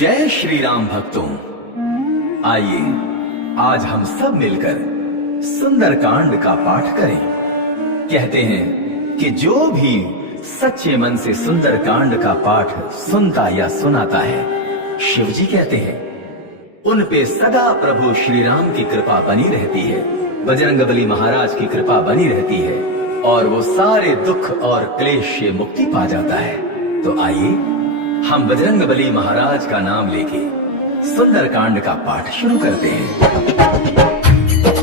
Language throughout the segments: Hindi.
जय श्री राम भक्तों, आइए आज हम सब मिलकर सुंदरकांड का पाठ करें। कहते हैं कि जो भी सच्चे मन से सुंदरकांड का पाठ सुनता या सुनाता है, शिव जी कहते हैं उन पे सदा प्रभु श्री राम की कृपा बनी रहती है, बजरंगबली महाराज की कृपा बनी रहती है और वो सारे दुख और क्लेश से मुक्ति पा जाता है। तो आइए हम बजरंगबली महाराज का नाम लेके सुंदरकांड का पाठ शुरू करते हैं।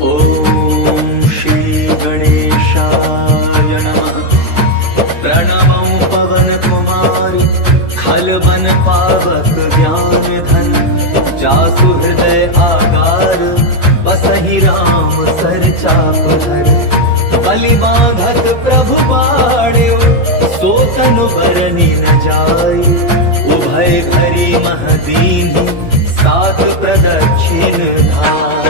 ओम श्री गणेशाय नमः। प्रणमो पवन कुमार खल मन पावक ज्ञान धन, जासु हृदय आगार बसहि राम सर चाप धर। बलि बांधत प्रभु बाड़े सो तनु बरनि न जाय, उभय घरी महदीन सात प्रदक्षिण धाय।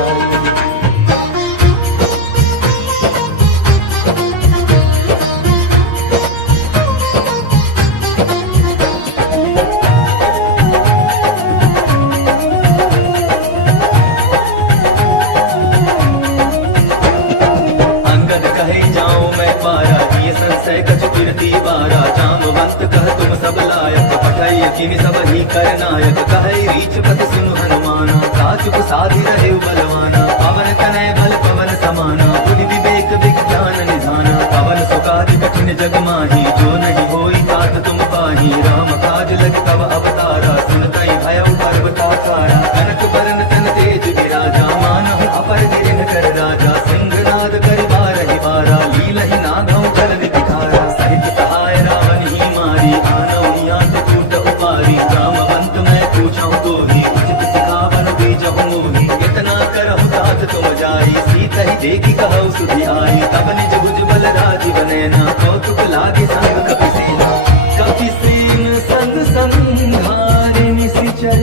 अंगद कहे जाऊं मैं पारा, ये संशय कछ कीर्ति बारा। जामवंत कह तुम सब लायक, पठै किमि सब ही कर नायक। कहे रीछ पद सुनु हनुमाना, काचुक साधि रहे बलवाना। पवन तनय बल पवन समाना, बुद्धि विवेक विज्ञान निधाना। पवन सुकादि कठिन जग माही, जो नहीं होई तात तुम पाही। राम काज लग तब अवतारा, सुनतई भयउ पर्वताकारा। कनक बरन तन तेज विराजा, मानहु अपर गिरिन कर राजा। सिंहनाद करि बारहि बारा, लीलहि नागहु जल दिखारा। सहित सहाय रावण ही मारी, आनौ नियात कूट उपारी। जामवंत मैं पूछऊं तो ही, उचित सिखावन बीजहु मोहि। इतना करहु तात तुम जाई, सीतहि देखि कहु सुधि आई। तब निज भुज बल राजीव नयना, कौतुक लागे संग कपिसेना। कपिसेन संग संधारि निशिचर,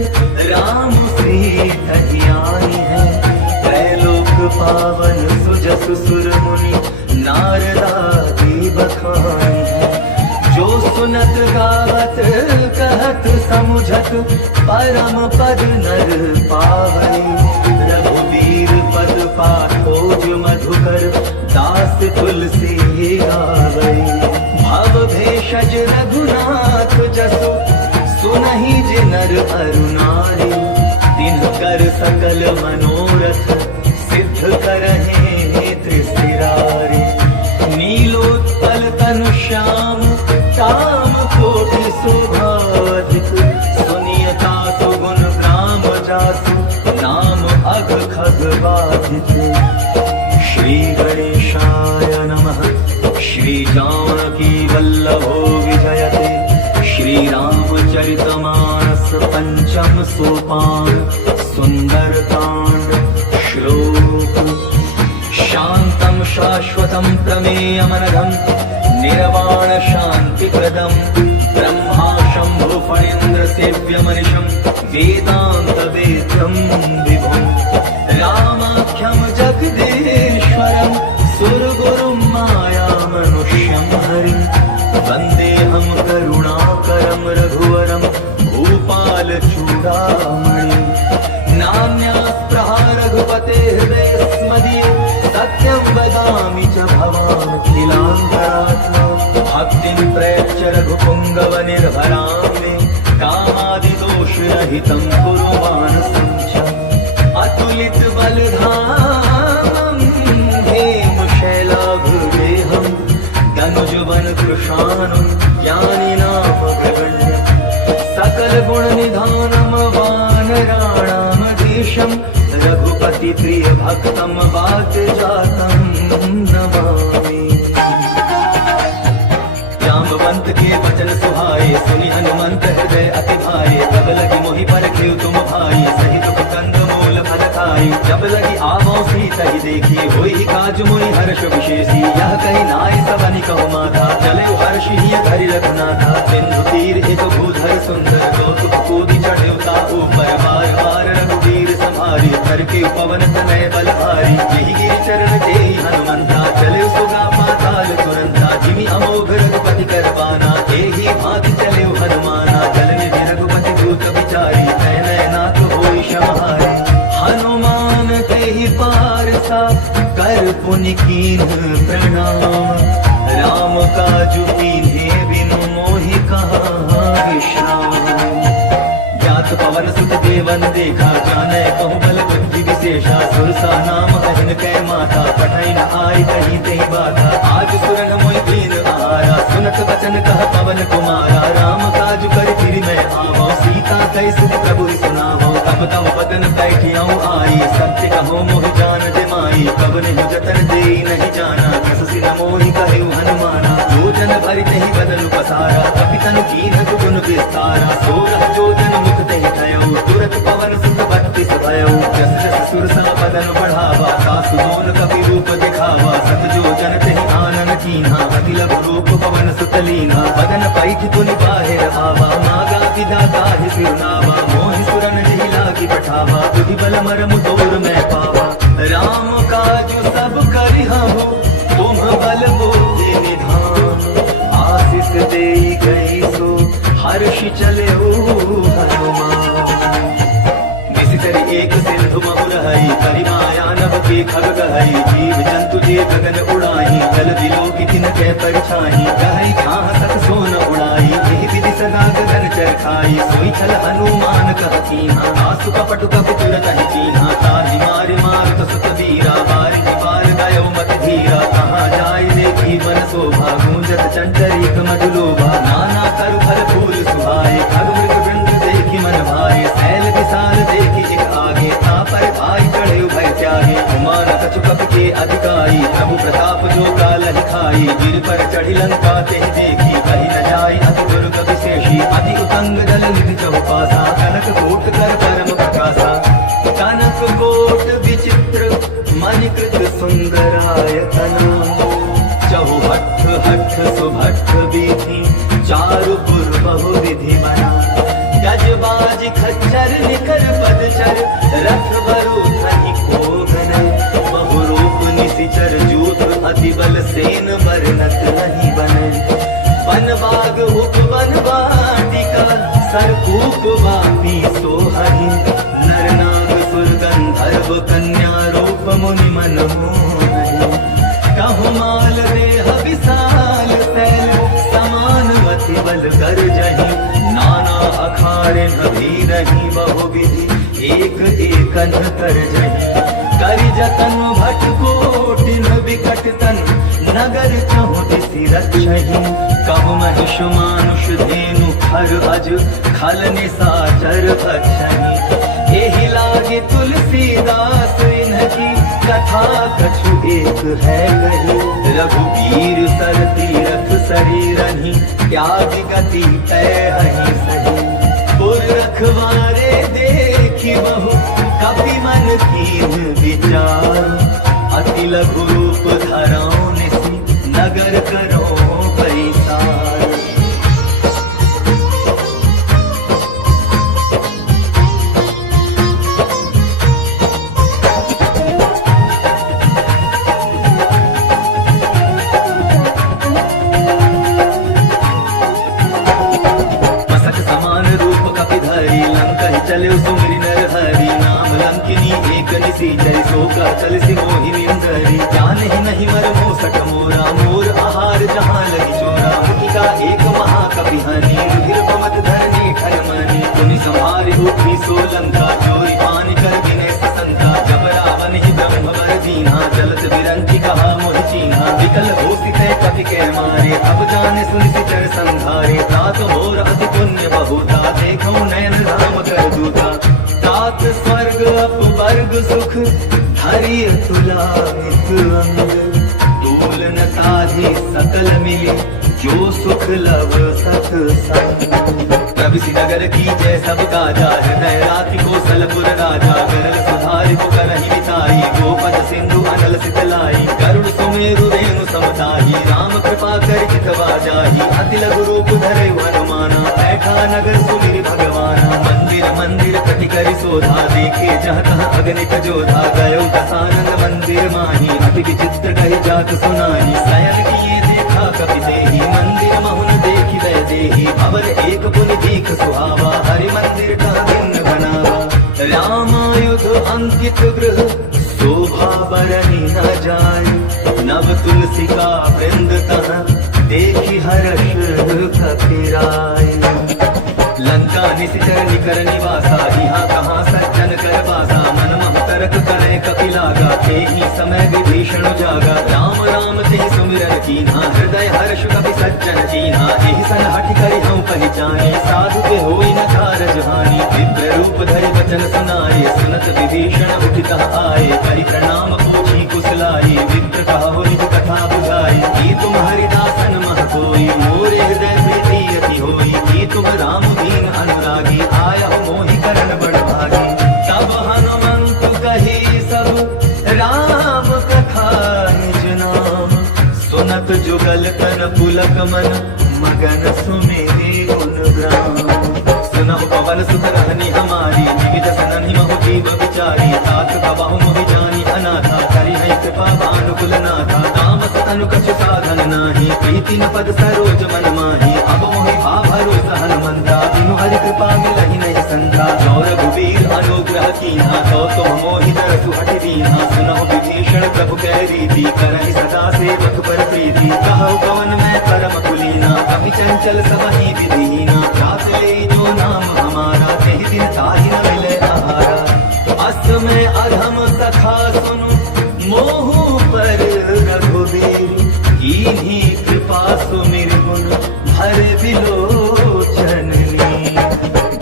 राम सीतहि आई है। त्रैलोक पावन सुजसु सुर मुनि, नारदादि बखानी है। जो सुनत गावत कहत समुझत, परम पद नर पावनी। रघुवीर पद पाठोज मधुकर, दास तुलसी गावई। भव भेषज रघुनाथ जसु, सुनहि जे नर अरु नारी। दिनकर सकल मनोरथ, सिद्ध करहि त्रिशिरारी। नीलोत्पल तनु श्याम, श्याम कोटि शोभाधिक। सुनियता सुगुण ग्राम जासु, नाम अग खग बाधिक। श्री गणेशाय नमः। श्री जानकी वल्लभो विजयते, श्री रामचरितमानस पंचम सोपान। सुंदरकांड श्लोक। शांतं शाश्वतं प्रमेयमनघं, निर्वाण शांतिप्रदं। ब्रह्मा शंभु फणीन्द्र सेव्यमनिशं, वेदांत वेद्यं विभुं। रामाख्यं जगदीश्वरं, सुरगुरुं मायामनुष्यं हरिं। वन्देऽहं करुणाकरं रघुवरं, भूपालचूडामणिं। नान्यास्पृहा रघुपतेर्हृदये स्मदीये, सत्यं वदामि च भवानखिलान्तरात्मा। भक्तिं प्रयच्छ रघुपुङ्गव निर्भरां मे, कामादिदोषरहितं कुरु मानसं च। अतुलित बलधामं, हेमशैलाभदेहं। दनुजवन कृशानं, ज्ञानिनामग्रगण्यं। सकल गुण निधानं, वानराणामधीशं। रघुपति प्रिय भक्तं, वातजातं नमामि। जामवंत के वचन सुहाए, सुनि हनुमंत हृदय अति भाए। तब लगी मोहि परखिउ तुम भाई, सहित कंद मूल फल खाई। जब लगी आवो सीतहि देखी, होई काज मुनि हर्ष विशेषी। यह कही नाय सबनि कहु माथा, चले हर्ष हिय धरि रघुनाथा। सिंधु तीर एक भूधर सुंदर, कौतुक कूदि चढ़े ऊपर। बार बार रघुवीर संहारी, धर के पवन तनय बल भारी। यही गिरि चरण तेहि हनुमंता, चले सुगा पाताल तुरंता। जिमि अमोघ रघुपति करवाना, एहि भांति चले हनुमाना। जल निधि रघुपति दूत विचारी, मुनि कीन प्रणाम। राम काजु कीन्हे बिनु मोहि कहाँ विश्राम। ज्ञात पवन सुत देवन देखा, जानै कहु बल बुद्धि विशेषा। सुरसा नाम अहिन कै माता, पठै न आय कहीं तही बाता। आज सुरन मोहि दीन आहारा, सुनत बचन कह पवन कुमारा। राम काज कर फिर मैं आवो, सीता कैसे प्रभु सुनावो। तब तब बदन बैठियाऊ आई, सत्य कहो मोहि जान जमाई। कब नहीं जतन दे नहीं जाना, कस सिर मोहि कहु हनुमाना। जो जन भरि तहि बदन पसारा, कपि तनु कीन्ह गुण विस्तारा। सोरह जो जन मुख तहि ठयऊ, तुरत पवन सुत बत्तीस भयऊ। जस जस सुरसा बदन बढ़ावा, तासु मोर कपि रूप दिखावा। सत जो जन तहि आनन कीन्हा, अति लघु रूप पवन सुत लीन्हा। बदन पैठ पुनि बाहिर आवा, मागा विदा काहि सिरनावा। मोहि सुरन जहि लागी पठावा, तुधि बल मरमु तोर मैं पावा। राम काजु सब करिहु, तुम बल बुद्धि निधान। आशीष देई गई सो, हर्ष चले हनुमान। एक सिंधु महुर हई, करि माया नभ के खग गहई। जीव जंतु जे गगन उड़ाई, जल दिलोक तिन कै परछाई। गहई खाह सत सोन उड़ाई, एहि विधि सदा गगन चरखाई। सोई छल हनुमान कह कीन्हा, आसु कपट कपि तुरत ही कीन्हा। ताहि मारि मारुत सुत वीरा, बारि बार गयो मति धीरा। कहाँ जाय देखी वन शोभा, गूंजत चंचरीक मधुलोभा। नाना करु फल फूल सुहाए, खग मृग वृंद देखी मन भाए। सैल विशाल देखी एक आगे, पर भाई चढ़े भय त्यागे। उमान कछु कपि के अधिकारी, प्रभु प्रताप जो कालहि खाई। गिर पर चढ़ी लंका तेहि देखी, कही न जाय अति दुर्ग विशेषी। अति उतंग जल निधि चहुपासा, कनक कोट कर परम प्रकाशा। कनक कोट विचित्र मणिकृत सुंदरायतना। चहुहट्ठ हट्ठ सुभट्ठ बीथी, चारु पुर बहु विधि बना। गजबाज खच्चर निकर पदचर, रथ बरु धनि कोगन। बहु रूप निशिचर जूथ, अति बल सेन बरनत नहीं बने। वन बाग उपवन वाटिका, सरकूप वापी सोहहि। नर नाग सुर गंधर्व कन्या, रूप मुनि मन मोहहि। कहु माल देह विशाल सैल, समानवति बल कर जहि। नाना अखाड़े नभी रही, बहु विधि एक एकन कर जहि। करि जतन भट कोटिन विकट तन, नगर कहु दिसि रक्षहि। कहु महिष मानुष धेनु खर अज, खल निशाचर भक्षहि। एहि लागे तुलसीदास इन्हकी, कथा कछु एक है कही। रघुबीर सर तीरथ शरीरहि, त्याग गति तय अहि सही। पुर रखवारे देखी बहु, कपि मन कीन विचार। अति लघु रूप धरौ निसि, नगर करो परिसार। चले सुमरि नर हरि, नाम लंकिनी एक निसीचर। सोका चल सि मोहिनी इंदरी, जानहि नहीं मर मूसक मोरा। मोर आहार जहाँ लगी चोरा, मुखिका एक महाकपि हनि। रुधिर पमत धरनी ठन मनि, पुनि संहारि उठी सो लंका। चोरी पानि कर विनय ससंका, जब रावण ही ब्रह्म वर दीन्हा। चलत बिरंची कहा मोहि चीन्हा, विकल घोषित कपि के मारे। अब जाने सुनि सिचर संधारे, तात मोर अति पुण्य बहुता। देखो नयन राम कर दूता, तात स्वर्ग अपवर्ग सुख। हरि तुलावित अंग, तूल न ताहि सकल मिली। जो सुख लव सत संग। प्रभु नगर की जय सब गाजा, हृदय राति को सलपुर राजा। गरल सुधारि को करहि बिताई, गोपद सिंधु अनल सितलाई। गरुड़ सुमेरु रेणु समताही, राम कृपा कर चितवा जाही। अति लघु रूप धरे हनुमाना, बैठा नगर सुमिरि भगवाना। मंदिर मंदिर कटि करि शोधा, देखे जहाँ तहाँ अगणित जोधा। गयो दसानंद मंदिर माही, अति विचित्र कहि जात सुनाही। शयन किए देखा कपि तेहि, मंदिर महुन देखि दय देहि। अवर एक पुनि दीख सुहावा, हरि मंदिर का भिन्न बनावा। रामायुध अंकित गृह, शोभा बरनि न जाय। देखी हर्ष कपिराय। लंका निशिचर निकर निवासा, यहाँ कहाँ सज्जन कर बासा। मन मह तरक करे कपिलागा, ते ही समय विभीषण जागा। राम राम ते सुमिरन कीन्हा, हृदय हर्ष कपि सज्जन चीन्हा। एहि सन हठि करि हऊँ पहचाने, साधु के होई न कारज हानि। विप्र रूप धरि वचन सुनाए, सुनत विभीषण उठितः आए। करि प्रणाम पूछी कुशलाए, विप्र कहो निज कथा बुझाई। की तुम हरिदासन मह कोई, मोरे हृदय प्रीति अति होई। की तुम राम दीन अनुरागी, आयहु मोहि करन बड़ भागी। तब हनुमंत कही सब राम कथा निज नाम। सुनत जुगल तन पुलक मन, मगन सुमेरि गुण ग्राम। सुनहु पवन सुत रहनी हमारी, निज सनहि महु जीव विचारी। तात कबहु मोहि जानी अनाथा, करि है कृपा भानुकुल नाथा। तामस तनु कछु साधन नाही, प्रीति न पद सरोज मन माही। अब मोहि भरोसा हनुमंता, बिनु हरि कृपा मिलहि नहीं संता। जो रघुवीर अनुग्रह कीन्हा, तो तुम मोहि तरसु हठि दीन्हा। सुनहु विभीषण प्रभु कै रीति, करहि सदा सेवक पर प्रीति। कहु पवन मैं परम कुलीना, कपि चंचल सबहि विधिहीना। रात ले जो नाम हमारा, तेहि दिन ताहि न मिले आहारा। अस में अधम सखा सुनु, मोहु पर रघुवीर। कीन्ही कृपा सुमिर गुण, भर विलोचन लीन।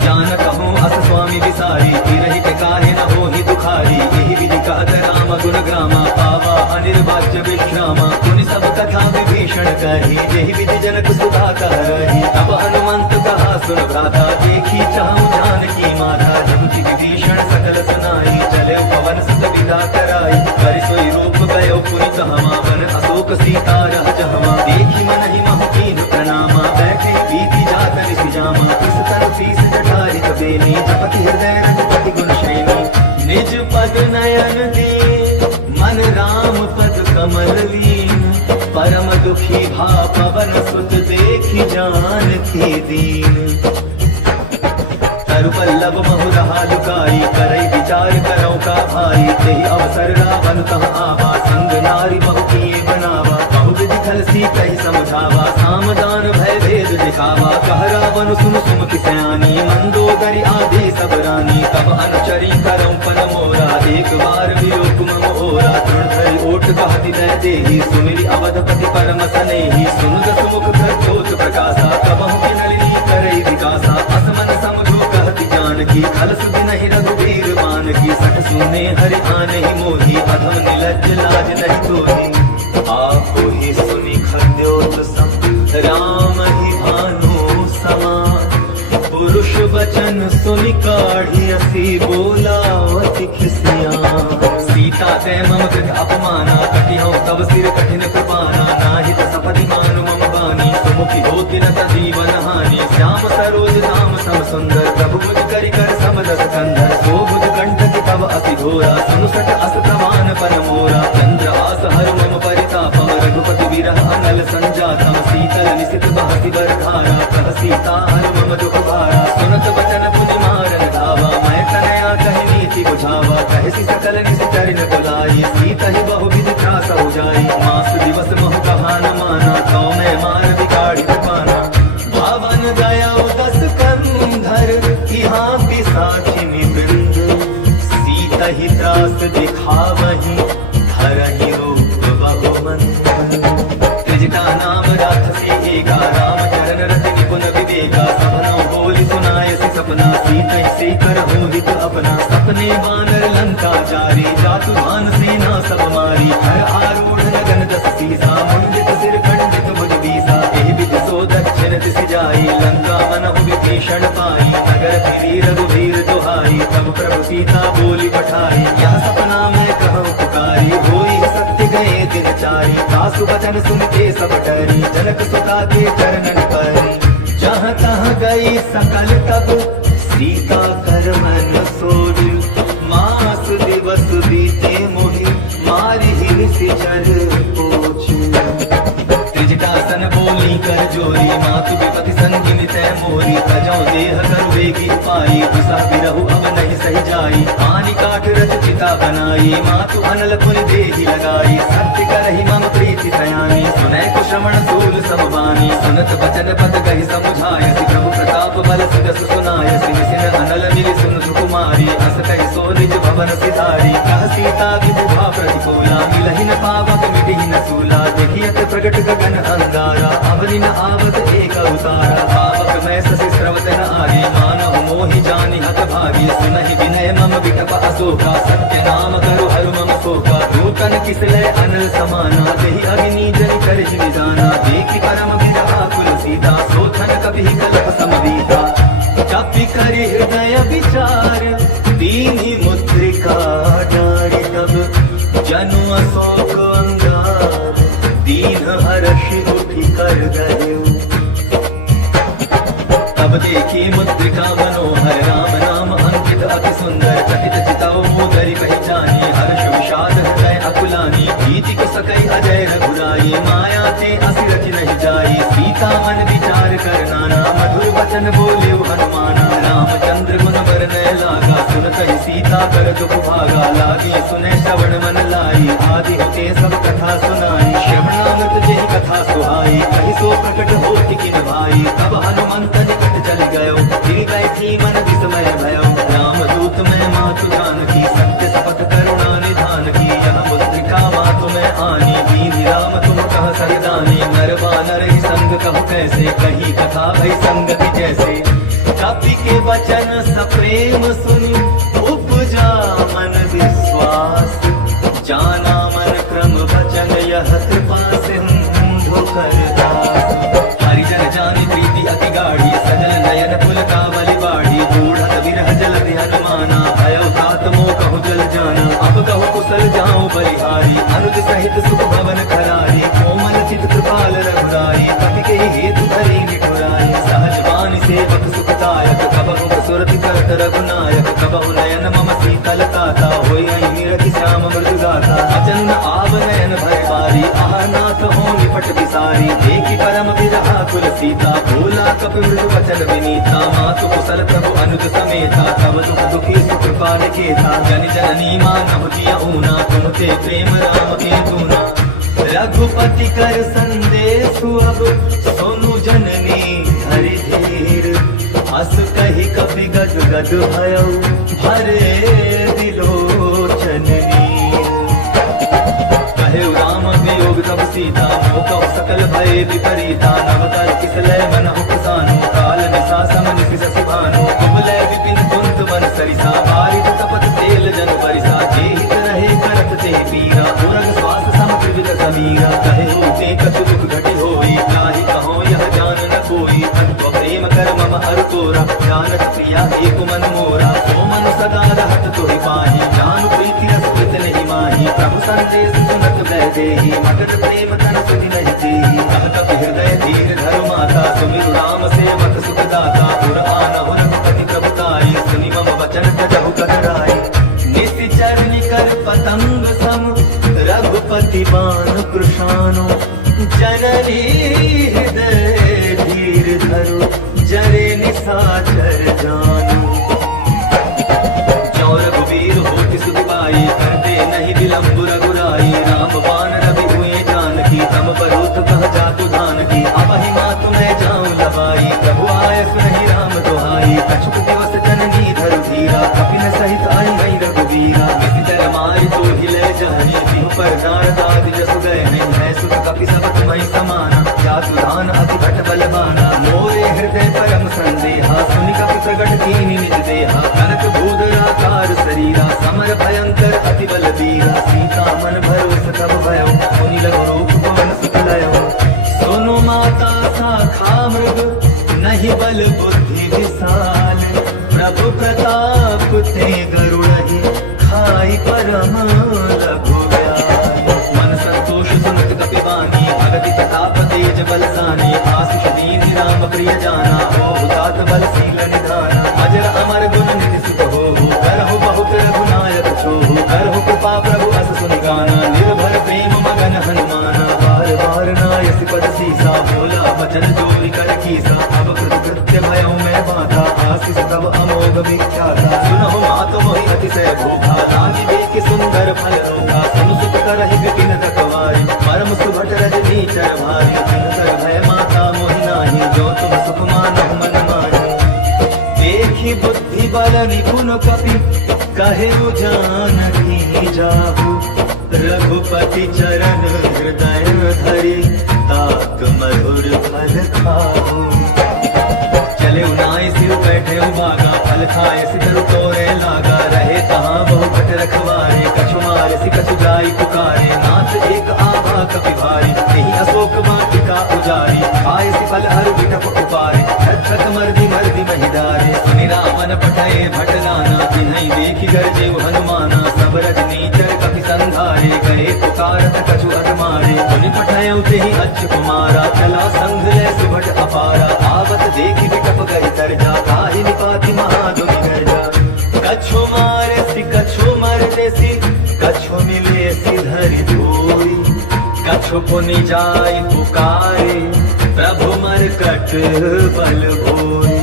जान कहूँ अस स्वामी विसारी, तिरहित काहे न होहि दुखारी। यही विधि कहत राम गुण ग्रामा, पावा अनिर्वाच्य विश्रामा। पुनि सब कथा विभीषण कही, यही विधि जनक सुधा कह रही। तब हनुमंत कहा सुन भ्राता, देखी चाहूँ जानकी माता। जबकि विभीषण सकल सुनाई, चले पवन सुत विदा कराई। करि सोई रूप गयो पुनि कहवा, वन अशोक सीता रह जहवा। देखी मन ही महु कीन्ह प्रणामा, बैठे बीती जात निसि जामा। इस तरह शीस जटारि कबेनी, जपति हृदय रघुपति गुण श्रेणी। निज पद नयन दीन, मन राम पद कमल लीन। परम दुखी भा पवन सुत, देखी जानकी दीन। तरु पल्लव महु रहा लुकाई, करई विचार करौ का भाई। तेहि अवसर रावण तह आवा, संग नारी बहु किए बनावा। बहु विधि खल सीतहि समझावा, सामदान भय भेद दिखावा। कह रावण सुन सुमुखि सयानी, मंदोदरी आदि सब रानी। तब अनुचरी करौ पन मोरा, एक बार वियोग मम ओरा। तृण धरि ओट कहति दय देहि, सुमिरि अवधपति परम सनेहि। सुन दस मुख प्रद्योत प्रकाशा, कबहु कि नलिनी करई विकासा। असमन समझो कहति जानकी, खल सुधि नहीं रघुवीर मान की। सठ सुने हरि आने ही मोही, अधम निलज्ज लाज नहीं तोही। आपो ही सुनि खद्योत सम, राम ही भानु समान। पुरुष वचन सुनि काढ़ी, असी बोला अति खिसियान। सीता ते मम कृत अपमाना, कटिहौ तब सिर कठिन कृपाना। नाहित सपति मानु मम बानी, सुमुखी होति न जीवन हानि। श्याम सरोज धाम सम सुंदर, प्रभु मुझ करि कर समदस कंधर। सो भुज कंठ की तब अति घोरा, सुनु सट अस प्रमाण पर मोरा। चंद्र आस हर मम परितापम, रघुपति विरह अनल संजातम। शीतल निशित बहति बरधारा, कह सीता हर मम दुख भारा। सुनत बचन पुनि मारन धावा, मैं तनया कहि नीति बुझावा। कहसी सकल निशिचर न बुलाई, सीता ही बहु विधि त्रास हो जाई। मास दिवस महु कहा न माना, तो मैं मार बिगाड़ी पाना। भावन गया दस कंधर, यहाँ पिशाचिनी वृंद। सीता ही त्रास दिखावही, धरहि रूप बहुमंद। त्रिजटा नाम राक्षसी एका, राम चरण रति निपुण विवेका। सबनौ बोली सुनायसि सपना, सीता से करहु हित अपना। सपने वानर लंका चारी, जातु भान सेना सब मारी। हर आरूढ़ लगन दस सीसा, मुंडित सिर खंडित भुज बीसा। एहि विधि सो दक्षिण दिस जाई, लंका मनहु विभीषण पाई। नगर फिरी रघुवीर दुहाई, तब प्रभु सीता बोली पठाई। यह सपना मैं कहूँ पुकारी, होई सत्य गए दिन चारी। तासु वचन सुनते सब डरी, जनक सुता के चरणन परी। जहाँ तहाँ गई सकल तब, सीता कर मन सोच। मास दिवस बीते मोहि, मारी ही निशिचर पूछ। त्रिजटासन बोली कर जोरी, मातु विपति संगिनी तै मोरी। तजौ देह कर वेगी पाई, दुसह बिरहु अब नहीं सही जाई। पानी काट रच सीता बनाई, मातु अनल पुनि देहि लगाई, सत्य करहि मम प्रीति सयानी, सुनै को श्रवण सूल समबानी, सुनत बचन पद कहि समुझायसि, प्रभु प्रताप बल सुजस सुनायसि, निसिन अनल मिलि सुन सुकुमारी, अस कहि सो निज भवन सिधारी, कह सीता विबुधा प्रतिकूला, मिलहि न पावक मिटिहि न सूला, देखियत प्रगट गगन अंगारा, अवनि न आवत एक अवतारा, पावक मैं ससि स्रवत न आगे, मानहु मोहि जानि हत भागी, सुनहि विनय मम विटप अशोका, सत्य नाम करु हरु मम शोका, नूतन किसलय अनल समाना, देहि अग्नि जनि करहि निदाना, देखि परम बिरहा कुल सीता, सोथन कबि कलप समवीता, चापि करि हृदय विचार, दीन्हि मुद्रिका डारि, तब जनु अशोक अंगार, दीन हर्षि उठि कर गयो, तब देखी मुद्रिका मनोहर, राम नाम अंकित अति सुंदर, चकित चितौ मोदरि पहचानी, हर्ष विषाद हृदय अकुलानी, भीति को सकई अजय रघुराई, माया ते असि रचि नहीं जाई, सीता मन विचार कर नाना, मधुर वचन बोले हनुमाना, रामचंद्र गुण बरनय लागा, सुनत ही सीता कर दुख भागा, लागी सुने श्रवण मन लाई, आदि होते सब कथा सुनाई, श्रवणामृत जेहि कथा सुहाई, कहि सो प्रकट होति किन भाई, तब हनुमंत निकट चल गयो, गिर बैठी मन विस्मय भयो, राम दूत में मातु जानकी, सत्य शपथ करुणा निधान की, यह मुद्रिका मातु में आनी, दीन राम तुम कह सरदानी, नर बानर ही संग कहु कैसे, कही कथा भई संगति जैसे, कपि के वचन सप्रेम सुनि, उपजा मन विश्वास, जाना मन क्रम वचन यह कृपा सिंधु कर दास, हरिजन जानि प्रीति अति गाढ़ी, सजल नयन पुलकावली बाढ़ी, बूढ़त विरह जल हनुमाना, भयो तात मोह कहु जल जाना, अब कहु कुशल जाऊं बलिहारी, अनुज सहित सुख भवन खरारी, कोमल चित कृपाल रघुराई, कपि के हेतु धरि निठुराई, सहज बानी सेवक सुखदायक, कबहु सुरति करत रघुनायक, कबहु नयन मम शीतल काता, होई निरखि श्याम मृदु गाथा, अचन आव नयन भय बारी, आह नाथ हो निपट बिसारी, देखि परम बिरहा कुल सीता, भोला कपि मृदु वचन विनीता, मातु कुशल प्रभु अनुज समेता, तब दुख दुखी सुकृपा निकेता, जनि जननी मानहु जिया ऊना, तुम ते प्रेम राम के दूना, रघुपति कर संदेशु अब सोनु जननी धरि धीर, हस कहि कपि गद गद भयो, भरे दिलोचन नीर, कहे राम वियोग तब सीता, मोह सकल भय विपरीता, नव कर किसलय मनहु किसानु, काल निशा सम निशि शशि भानु, कुबलय विपिन कुंत मन सरिसा, बारित तपत तेल जन परिसा, जेहित रहे करत तेहि पीरा, उरग श्वास सम त्रिविध समीरा, कहे होते कछु दुख घटी होई, काहि कहो यह जान न कोई, अद्भुत प्रेम कर मम हर तोरा, जानत प्रिया एक मन मोरा, सो मन सदा रहत तोहि पाही, जानु प्रीति रस कृत नहीं माही, प्रभु संदेश सुनत भय देहि, मगन प्रेम तन सुनि नहीं देहि, कह कपि हृदय धीर धरु माता, सुमिरु राम सेवक सुख दाता, पुर आनहु रघुपति प्रभुताई, सुनि मम वचन तजहु कतराई, निश्चर निकर पतंग सम, रघुपति बाण कृशानो, जननी हृदय धीर धरु, जरे निशाचर जानो, जो रघुवीर होति सुधि पाई, करते नहीं विलंब रघुराई, राम बाण रवि हुए जानकी, तम बरूथ कह जातु धानकी, अबहि मातु मैं जाऊं लबाई, प्रभु आय सुनहि राम दुहाई, कछुक दिवस जननी धरु धीरा, कपिन सहित आई गई रघुवीरा, विसितर मारि तो हिले जहनी, तिहु पर नारदादि जसु गए नहीं, है सुख कपि सब तुम्हि समाना, जातु दान अति भट बलवाना, मोरे हृदय परम संदेहा, सुनि कपि प्रगट कीनि निज देहा, कनक भूधराकार शरीरा, समर भयंकर अति बल बीरा, सीता मन भरोस तब भयो, मुनि लघु रूप पवन सुत लयो, सोनु माता शाखा मृग, नहीं बल बुद्धि विशाल, प्रभु प्रताप ते गरुड़हि, खाई परम लघु व्याल, मन संतोष सुनत कपि बानी, भगति प्रताप तेज बलसानी, आशीष दीन राम प्रिय जाना, हो तात बल शील निधाना, अजर अमर गुण निधि सुख होहु, करहु बहुत रघुनायक छोहु, करहु कृपा प्रभु अस सुनि गाना, निर्भर प्रेम मगन हनुमाना, बार बार नायसि पद सीसा, भोला वचन जोरि कर कीसा, अब कृत कृत्य भयो मैं बाधा, आशीष तब अमोघ विख्याता, सुनहु मातु मोहि अतिशय भूखा, लागी बल निपुण कपि कहे जानकी जाहु। रघुपति चरण हृदय धरि तात मधुर फल खाहु। चले उनाई सिर बैठे बागा फल खाए सिधरु तोरे लागा। रहे तहाँ बहु भट रखवारे कछु मारे सि कछु जाई पुकारे। नाथ एक आभा कपि भारी यही अशोक वाटिका उजारी। खाए सि फल हरु बिटप उपारे छक मर्दि मर्दि महिदारे। सुनि रावण पठये भट नाना तिन्हई देखि गरजे हनुमाना। सब रजनीचर कपि संधारे गए पुकारत कछु अट मारे। सुनि पठयउ तेहि अच्छ कुमारा चला संग ले सुभट अपारा। आवत देखि बिटप गई तरजा ताहि निपाति महादुनि गर्जा। कछु मारे सि कछु मरते सि कछु मिले सि धरि धूरि। कछु पुनि जाई पुकारे प्रभु मरकट बल भोरी।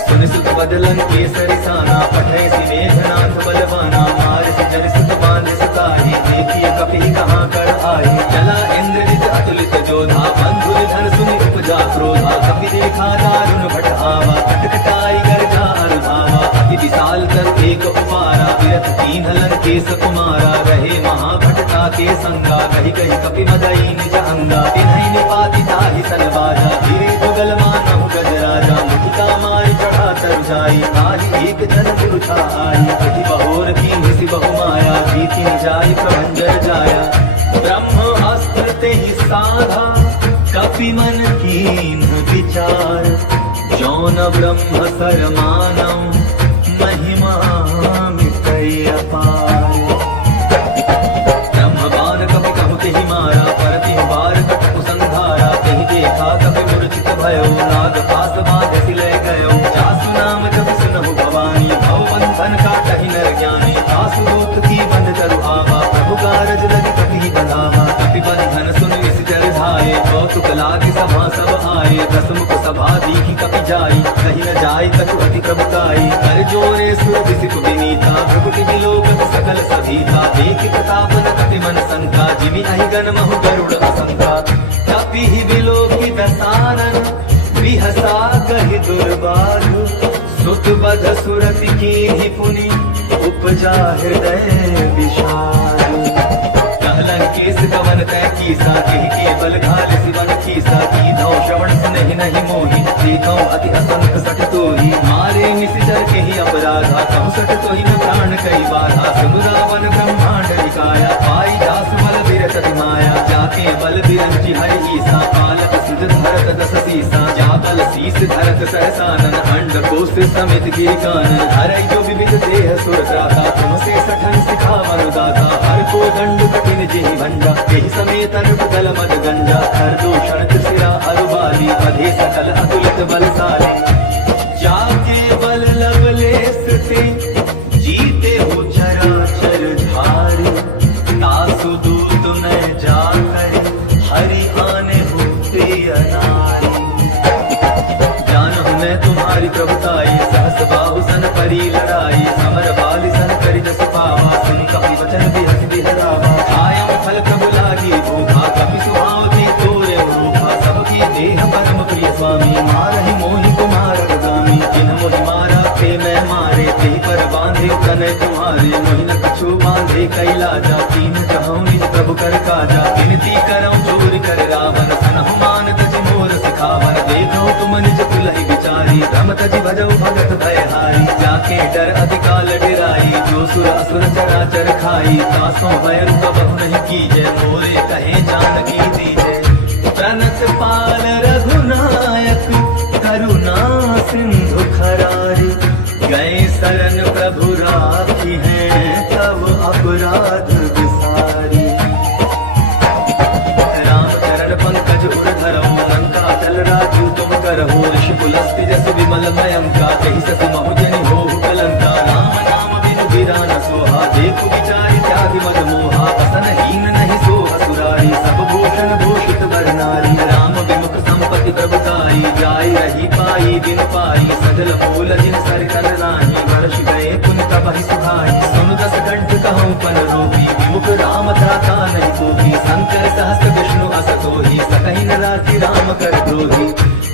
सुनि सुत बदलन केसरि साना पठय सि मेघनाथ बलवाना। मार सि जरि सुत बांध सताहि देखिए कपि कहाँ कर आए। चला इंद्रजित अतुलित जोधा बंधु निधन सुनि उपजा क्रोधा। कपि देखा दारुण भट आवा कटकटाई गर्जा अनुधावा। अति विशाल तरु एक उपारा विरथ कीन्ह लंकेश कुमारा। रहे महाभटता के संगा कहि कहि कपि मदई निज अंगा। तिन्हई निपाति ताहि सन बाजा धीरे जुगल मानहु गजराजा। मुठिका मारि चढ़ा तरु जाई ताहि एक जन पुरुषा आई। अति बहोर कीन्ह सि बहु माया जीति न जाई प्रभंजन जाया। ब्रह्मास्त्र तेहि साधा कपि मन कीन्ह विचार। जौन ब्रह्म सर मानौ महिमा मिटै अपार। ब्रह्मबाण कपि कहु तेहि मारा परति बार कटकु संघारा। तेहि देखा कपि मूर्छित भयो नाग पास बाँध सि लय गयो। जासु नाम कपि सुनहु भवानी भव बंधन काटहि नर ज्ञानी। आसु दूत की बंध तरु आवा प्रभु कारज लगी कपि बंधावा। कपि बंधन सुन विस जर धाये कौतुक लागे सभा सब आए। दस मुख सभा दीखि कपि जाई कहि न जाई कछु अति प्रभुताई। कर जोरे सुर विसित विनीता भृगुति विलोकत सकल सभीता। देखि प्रताप न कपि मन शंका जिमि अहि गण महु गरुड़ असंका। कपि ही विलोकित सानन बिहसा कहि दुर्बाधु। सुत बध सुरति कीन्हि पुनि उपजा हृदय विषाद। लंकेश कवन तय कीसा केहि केवल घाल सिवन कीसा। कीधौ श्रवण सुनहि नहीं मोहि देखौ अति असंख सठ तोहि। मारे निशिचर केहि अपराधा कहु सठ तोहि न प्राण कई बाधा। सुनु रावण ब्रह्मांड निकाया पाई जासु बल बिरचति माया। जाके बल बिरंचि हरि ईसा पालक सिध धरत दस सीसा। जा बल शीस धरत सहसानन अंड कोश समित गिरि कानन। हरै जो विविध देह सुर त्राता तुम से सठन सिखावन दाता। हर को दंड कठिन जिहि भंजा तेहि समेत नृपतल मद गंजा। हर दूषण त्रिशिरा अरुबाली अधे सकल अतुलित बलशाली। जाके बल लवलेस ते जीते हो चराचर धारी। तासु दूत न जाकर हरि आने होते अनारी। जानहु मैं तुम्हारी प्रभुताई सहस बाहु सन परी लड़ाई। समर बाली सन करि जस पावा सुनि कपि वचन बिहस बिहरावा। आयम फल प्रभु लागी भूखा कपि सुहावती तोरे रूखा। सबकी देह परम प्रिय स्वामी मारहि मोहि कुमार गामी। जिन मोहि मारा ते मैं मारे तेहि पर बांधे तनय तुम्हारे। मोहि न कछु बांधे कैलाजा तीन जहाँ निज प्रभु कर काजा। विनती करौ चोर कर रावण सुनहु मान तजि मोर सिखावन। देखो तुम निज कुलहि विचारी रम तजि भजौ भगत भयहारी। जाके डर अधिकाल डराई जो सुर असुर चराचर खाई। तासों भयरु कबहु नहीं कीजय मोरे कहे जानकी दीजय। प्रणत पाल रघुनायक करुणा सिंधु खरारी। गए शरण प्रभु राखी हैं तब अपराध विसारी। राम चरण पंकज उर धरऊ लंका चल राजू तुम करहु। ऋषि पुलस्त्य जस विमल मयम का तेहि सस महु जनि होहु कलंका। राम नाम बिनु गिरा न सोहा देखु विचारि त्यागि मद मोहा। वसन हीन नहीं सोह सुरारी सब भूषण भूषित वर नारी। राम विमुख संपत्ति प्रभुताई जाई रही पाई दिन पाई। सजल मूल जिन सर कर नाही वर्ष गए पुन तबहि सुहाई। सुन दस कंठ कहूँ पन रोगी विमुख राम त्राता नहीं कोई। शंकर सहस विष्णु अस सोहि सकहि न राखि राम कर द्रोही।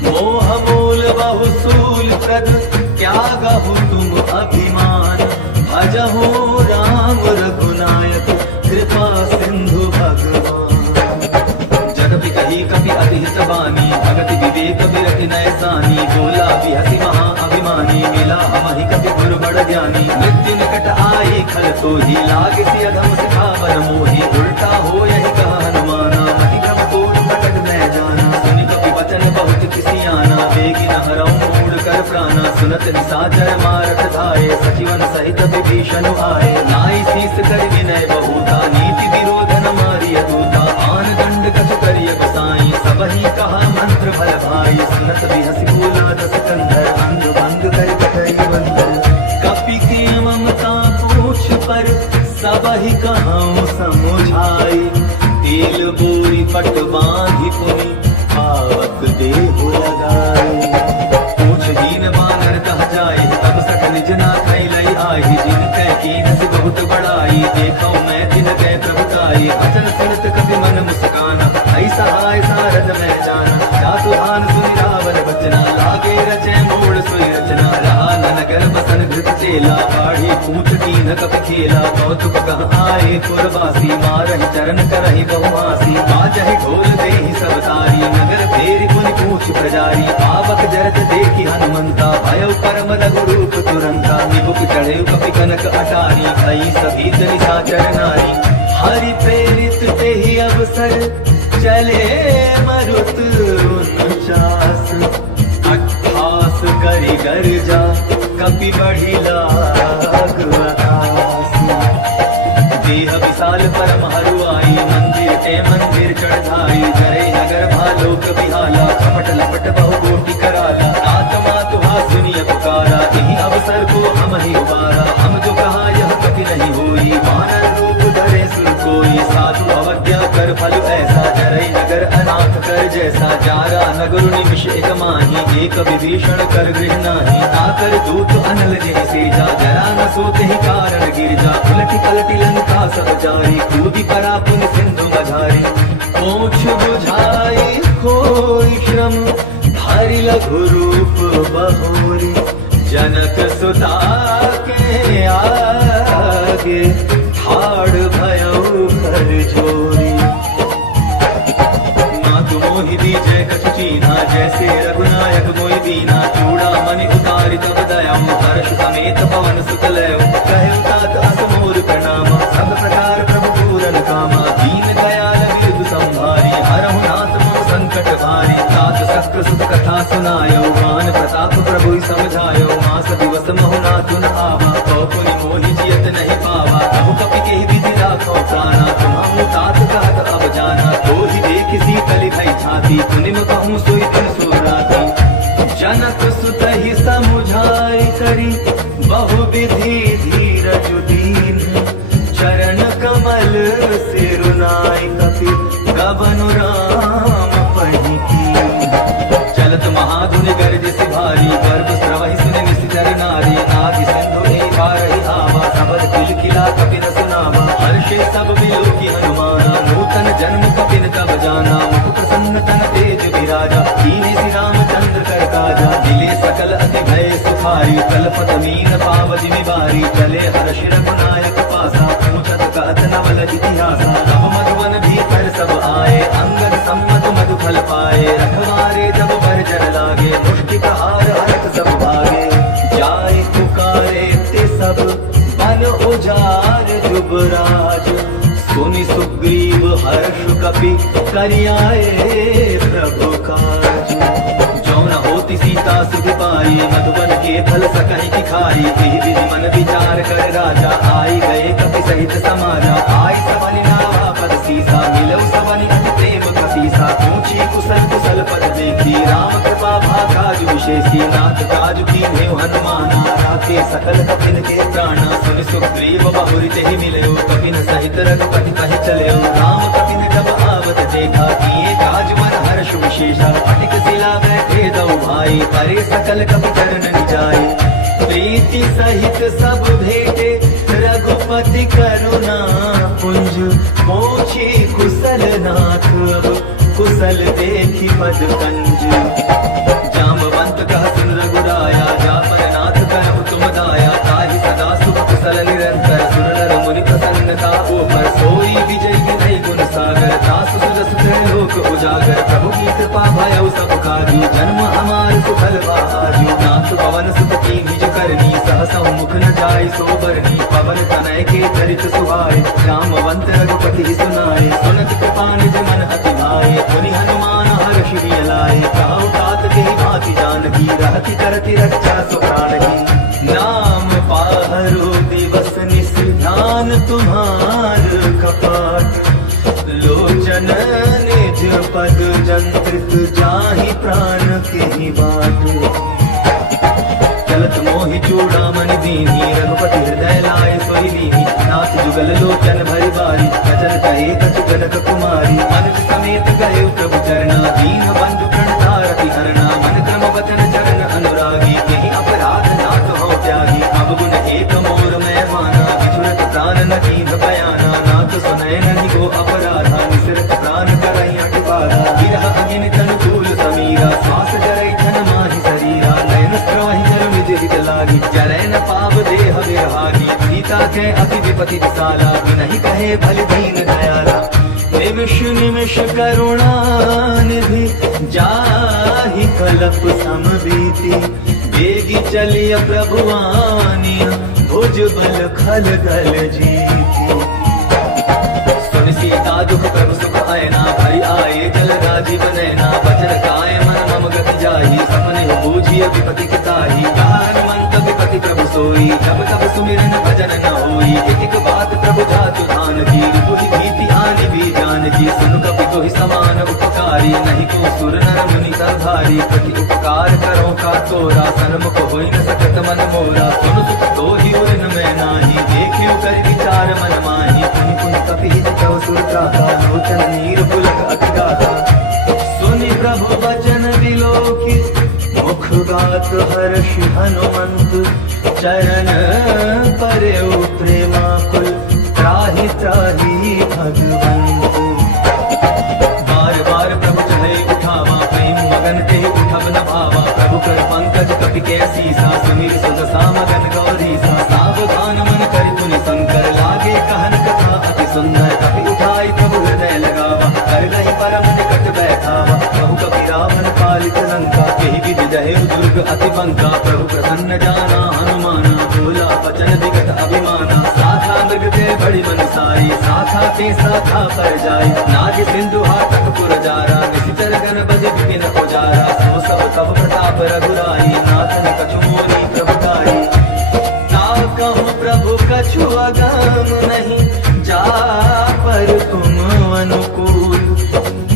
मोह मूल बहु सूल प्रद क्या त्यागहु तुम अभिमान, भजहु राम रघुनायक, कृपा सिंधु भगवान। जगति कही कपि अति हित बानी, भगति विवेक बिरति नय सानी, बोला बिहसि महा अभिमानी, मिला हमहि कपि गुरु बड़ ज्ञानी। मृत्यु निकट आए खल तोहि, लागसी अधम सिखावन मोहि, उल्टा हो यही कहा हनुमाना, मति भ्रम कोट प्रकट न जाना। सुनि कपि वचन बहुत किसियाना, बेगी न हरऊ मूढ़ कर प्राणा। सुनत निशाचर मारत धाये, सचिवन सहित विभीषण आए। नाई शीस कर विनय बहुता, नीति विरोध न मारिय दूता। आन दंड कछु करिय गोसाई, सबहि कहा मंत्र भल भाई। सुनत बिहसि बोला दस कंधर, अंग भंग कर कटई बंधर। कपि के ममता पूछ पर, सबहि कहाऊँ समुझाई। तेल बोरी पट बांधि पुनि, पावक देहु लगाई। पूछ दीन बानर कह जाए, तब सक निज ना खैलई आहि। जिन कै कीन से बहुत बड़ाई, देखौ मैं तिन कै प्रभुताई। अचन सुनत कपि मन मुस्काना, ऐसा हाय सारद मैं जाना। जातु आन सुनि रावण बचना, लागे रचै मोड़ सोई रचना। रहा न नगर बसन घृत चेला, बाढ़ी पूछ कीन कपि खेला। कौतुक कह आए पुरवासी, मारहि चरण करहि बहुआसी। बाजहि ढोल देहि सब तारी, नगर फेरि पुनि पूछ प्रजारी। पावक जरत देखि हनुमंता, भयउ परम लघु रूप तुरंता। निबुक चढ़े कपि कनक अटारी, भई सभीत निशाचर नारी। हरि प्रेरित तेहि अवसर, चले मरुत 49। 28 करि गर्जा, कपि बढ़ी लाग आकाश। देह विशाल परम हरुआई, मंदिर ते मंदिर चढ़ाई। जरे नगर भालोक बिहाला, छपट लपट बहु कोटि कराला। आत्मा तुहा सुनिय पुकारा, यही अवसर को हम ही उबारा। हम जो कहा यह कभी नहीं होई, वानर रूप धरे सुर कोई। साधु अवज्ञा कर फल ऐसा, जरे नगर अनाथ कर जैसा। जारा नगर निमिष एक माही, एक विभीषण कर गृह नाही। आकर दूत अनल जहि सेजा, जरा न सोते ही कारण गिरजा। उलटी पलटी लंका सब जारी, कूदी परा पुनि सिंधु मझारी। पूछ बुझाई कोई श्रम, धारि लघु रूप बहोरी। जनक सुता के आगे, ठाड़ भयउ कर जोरी। मातु मोहि दीजय कछु चीन्हा, जैसे रघुनायक मोहि दीना। चूड़ा मनि उतारि तब दयाम, हर्ष समेत पवन सुत लयउ। कहु तात अस मोर प्रणामा, सब प्रकार प्रभु पूरन कामा। दीन दयाल बिरधु संभारी, हरहु नाथ मोर संकट भारी। तात शस्त्र सुत कथा सुनायो, ज्ञान प्रताप प्रभु समझायो। मास दिवस महु नाथु न आवा, कौ पुनि मोहि जियत नहीं पावा। कहु कपि केहि विधि राखौ प्राणा, तुम्हु तात कहत अब जाना। तोहि देखि शीतल भई छाती, तुनिम कहूँ सोई दिन सो राती। जनक सुतहि समुझाई करी, बहु विधि धीरज दीन। चरण कमल सिरुनाई, कपि गबनु राम पहिकीन। चलत महाधुनि गर्जिसि भारी, गर्भ स्रवहि सुनि निशिचर नारी। नाभि सिंधु एहि बारहि आवा, सबद किलकिला कपि न सुनावा। हर्षे सब बिलोकी हनुमाना, नूतन जन्म कपि न तब जाना। मुख प्रसन्न तन तेज विराजा, कीन्हि रामचंद्र कर काजा। मिले सकल अति भय सुखारी, कलपत मीन पाव जिमि बारी। चले हर्ष रघुनायक पासा, पूछत कहत नवल इतिहासा। तब मधुवन भीतर सब आए, अंगद सम्मत मधु फल पाए। रखवारे जब बरजर लागे, मुष्टि प्रहार हरत सब भागे। जाय पुकारे ते सब, बन उजार जुबराज। सुनि सुग्रीव हर्ष कपि, करियाए प्रभु काज। जो न होती सीता सुध पाई, मधुबन के फल सकहि की खाई। एहि विधि मन विचार कर राजा, आई गए कपि सहित समाजा। आई सबनि नावा पद सीसा, मिलऊ सबनि अति प्रेम कपीसा। पूछी कुशल कुशल पद देखी, राम कृपा भाग्य विशेषी। नाथ काज कीन्हे हनुमाना, राखे सकल कपिन के प्राणा। सुनि सुग्रीव बहुरि तेहि मिलयो, कपिन सहित रघुपति कहि चलयो। राम कपिन जब आवत देखा, किए काज मन हर्ष विशेषा। फटिक शिला बैठे दो भाई, परे सकल कपि चरण जाए। प्रीति सहित सब भेटे, रघुपति करुणा पुंज। मोछि कुशल नाथ, अब कुशल देखि पद कंज। जामवंत कह सुन रघुराया, जा पर नाथ काजू जन्म हमार सुफल बाजू नाथ पवन सुत की निज करनी सहसा मुख न जाय सोबरनी पवन तनय के चरित सुहाय रामवंत रघुपति सुनाय सुनत कृपा निज मन अति भाए मुनि हनुमान हर्षि लाए कहाउ तात के भांति जानकी रहति करति रक्षा सुप्राण की नाम पाहरो दिवस निस ध्यान तुम्हार कपाट लोचन निज पद जंत्रित जाहि प्राण के बाट चलत मोहि चूड़ामणि दीनी रघुपति हृदय लाए सोई लीनी नाथ जुगल लोचन भरि बारी वचन कहे कछु जनक कुमारी मनक समेत गए प्रभु चरना दीन बंधु प्रणतारति हरना मन क्रम वचन चरण अनुरागी यही अपराध नाथ हो त्यागी अब गुण एक मोर मैं माना विचुरत प्राण न कीन बयाना नाथ सुनय नहीं गो अपराधा निसरत प्राण करई अटपारा विरह अगिन अनुकूल समीरा श्वास जरै धन माहि शरीरा नयन स्त्राहि जल निज हित लागी जरै न पाव देह विरहागी सीता के अति विपति विसाला नहीं कहे भल दीन दयाला निमिष निमिष करुणा निधि जाहि कलप सम बीती बेगी चलिय प्रभुआनिया भुज बल खल गल जीती सुन सीता दुख प्रभु सुख आयना भई आए जल राजीव नैना वचन काय मन मम गति जाहि सपने बूझिय विपति किताहि कहा हनुमंत विपति प्रभु सोई जब तब सुमिरन भजन न होई एक बात प्रभु धातु धान की रिपुहि भीति आनि भी जान की सुन कपि तोहि समान उपकारी नहीं को सुर नर मुनि तरधारी प्रति उपकार करो का तोरा सन्मुख होई न सकत मन मोरा सुन सुख तोहि उरन मैं नाही देखियो कर विचार मन माही पुनि पुनि कपि हित कहो सुर गाथा लोचन नीर पुलक अति गाथा सुनि प्रभु वचन विलोकित मुख गात हर्षि हनुमंत चरण परेउ प्रेमाकुल त्राहि त्राहि भगवंत बार बार प्रभु चढ़े उठावा प्रेम मगन ते उठब न भावा प्रभु कर पंकज कपि के सीसा सुमिर सुदसा मगन गौरी सा सावधान मन कर पुनि शंकर लागे कहन कथा अति सुंदर कपि उठाई प्रभु हृदय लगावा कर गई परम निकट बैठावा प्रभु कपि रावण पालित लंका केहि विधि जहे दुर्ग अति बंका प्रभु प्रसन्न जाना हनुमाना बोला वचन विगत अभिमाना साथा मृग के बड़ी मनसाई साथा के साथा पर जाय नाग सिंधु हाथक पुर जारा निशिचर गण बज बिपिन उजारा सो सब तब प्रताप रघुराई नाथन कछु मोरी प्रभु ताई ता कहूँ प्रभु कछु अगम नहीं जा पर तुम अनुकूल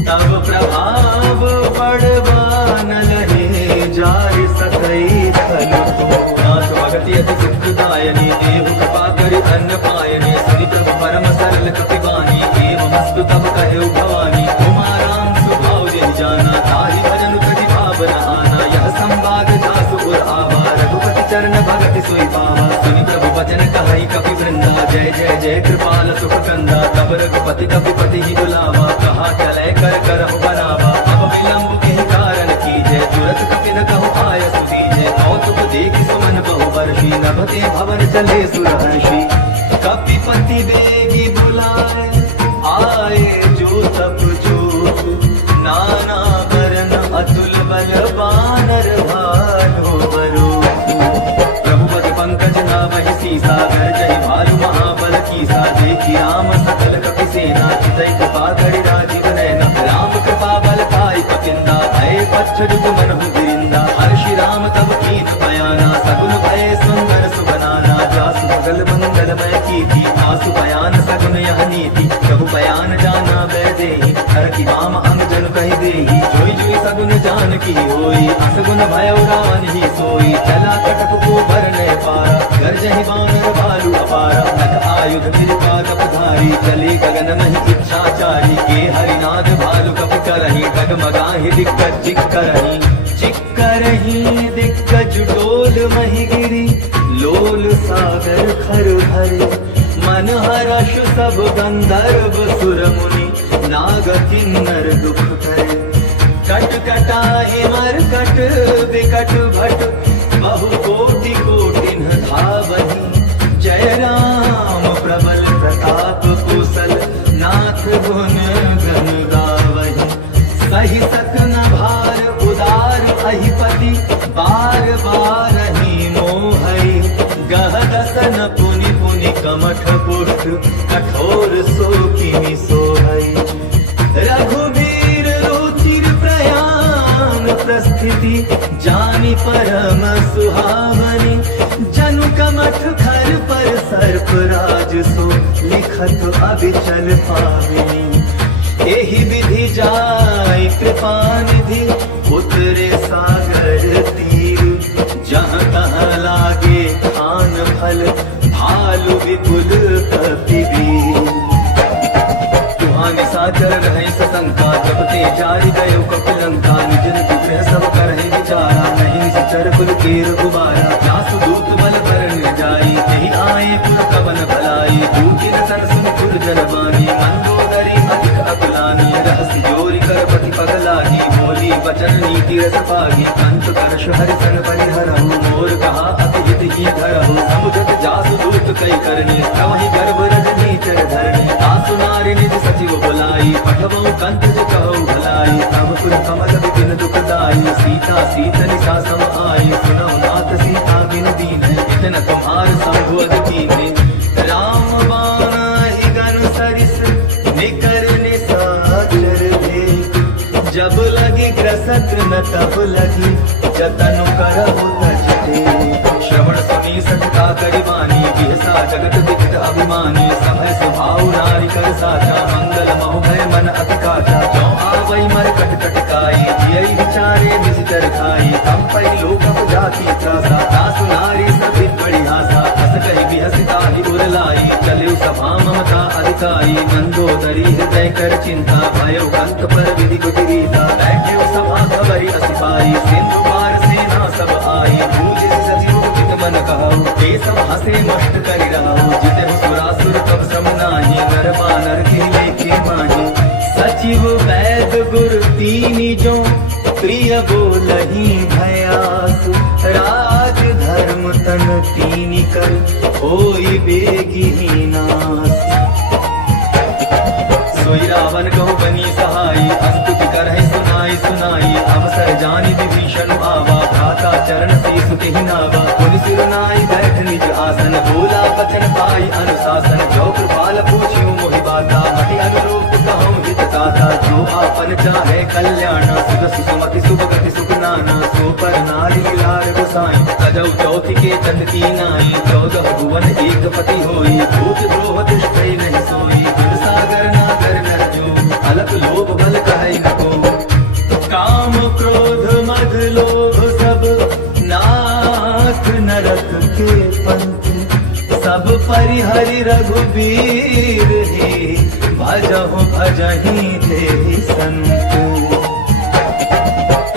तब प्रभाव बड़वान लहे जाय सकई खल नाथ भगति अति सुखदायनी देव कृपा करि अन्न पायने श्री प्रभु परम सरल कपि बानी एवं मस्तु तब कहे भवानी कुमाराम सुभाव जिन जाना ताहि भजन कति भाव न आना यह संवाद जासु उर आवा रघुपति चरण भगति सोई पावा सुनि प्रभु वचन कहई कपि वृंदा जय जय जय कृपाल सुख कंदा तब रघुपति कपिपति ही बुलावा कहा चले कर करहु बनावा अब विलंब के कारण कीजय तुरत कपि न कहु आय सुदीजय कौतुक देखि सुमन बहु वर्षी नभते भवन चले सुरहर्षि कपिपति बेगी बुलाए आए जो तप जोत नाना वरन अतुल बल बानर भानो बरूप प्रभुपति पंकज नावहि सीसा गर्जहि भालु महाबल कीसा देखि राम सकल कपि सेना चितई कृपा करि राजीव नैना राम कृपा बल पाई पकिंदा भय पच्छुत मनहु गिरिंदा हर्षि राम तब कीन बयाना सगुन भय सुंदर सुबनाना जासु बगल मंगलमय कीर्ति आसु बयान सगुन यह नीति प्रभु बयान जाना वै देहि हर की वाम अंग जन कहि देहि जोई जोई सगुन जान की होई असगुन भय रावण ही सोई चला कटक को भरने पारा गर्जहि बानर भालु अपारा नख आयुध कृपा कपधारी चले गगन महि इच्छाचारी के हरिनाथ भालु कप करहि डगमगाहि दिक्कत चिक्करहि दिक्कज डोल महि गिरी लोल सागर खर भरे मन हर्ष सब गंधर्व सुर मुनि नाग किन्नर दुख करे कट कटाहि मरकट विकट भट बहु कोटि कोटिन धावहि जय राम प्रबल प्रताप कुशल नाथ गुण गण गावहि सही सकन भार उदा मठ पुष्ट कठोर शोकिनी सोहई। रघुवीर रुचिर प्रयाण प्रस्थिति जानी परम सुहावनी। जनु कमठ खर पर सर्प राज सो लिखत अविचल पावनी। एहि विधि जाय कृपा निधि उतरे सागर तीर। जहाँ तहाँ लागे खान फल भालु विपुल कपिवीर। तुहां निशाचर रहे सशंका जपते जारि गयो कपिलंका। निज निज गृह सब करहि विचारा नहीं निश्चर कुल कीर गुबारा। जासु दूत बल बरन जाई यही आए पुर कवन भलाई। दूतिन सन सुन पुर जन बानी मंदोदरी अधिक अकुलानी। रहस्य जोरी कर पति पगलाही बोली वचन नीति रस पागी। अंत करश हरि सन परिहरहु मोर कहा अति हित ही धरहु। समुझत जासु दूत कई करनी तवहि गर्भ रजनी चर धरनी। आसु नारी निज सचिव बुलाई पठवऊ कंतज कहु भलाई। तब पुर कमल विपिन दुखदाई सीता सीतल सा सम आई। सुनौ नाथ सीता बिन दीन इतन तुम्हार संभुअग कीन्हे। राम बाणाहि गन सरिस निकर निशाचर भेद। जब लगी ग्रसत न तब लगी जतन करहु तजते। श्रवण सुनी सटका करिवानी बिहसा जगत दिखत अभिमानी। सभय स्वभाव नारी कर साचा मंगल महु भय मन अति काचा। जो आवै मर कट कटकाई जियई विचारे विचितर खाई। तम पै लोक जाति त्रासा दासु नारी सभी बड़ी आशा। हस कहि बिहसिता ही उरलाई चले सभा ममता अधिकारी। मंदोदरी हृदय कर चिंता भयो कंत पर विधि गुट रीता। बैठे सभा खबरी असिपाई सिंधु पार सेना सब आई। पूजित सचिव चित मन कहु ते सब हसे मस्त करि रहु। जिते सुरासुर तब सम नाही नर बानर के लेखे माही। सचिव वैद गुर तीनि जो प्रिय बोलहि भयास। राज धर्म तन तीनि कर होई बेगी नास। सोई रावण कहु बनी सहाई अस्तुति करहि सुनाई सुनाई। अवसर जानि विभीषण आवा भ्राता चरण शीस तेहि नावा। पुनि सिर नाई बैठ निज आसन बोला बचन पाई अनुशासन। जो कृपाल पूछियो मोहि बाता मति अनुरूप कहूँ हित गाथा। जो आपन चाहे कल्याण सुख सुमति सुख गति सुख नाना। सो पर नारी लार गोसाई तजौ चौथि के चंद कीनाई। 14 भुवन एक पति होई भूत द्रोह दुष्ट नहीं सोई। गुण सागर नागर नर जो अलग लोभ बल कहै न को। काम क्रोध मद लोभ सब नाथ नरक के पंथ। सब परिहरि रघुबीर हे भजहु भजहि ते संत।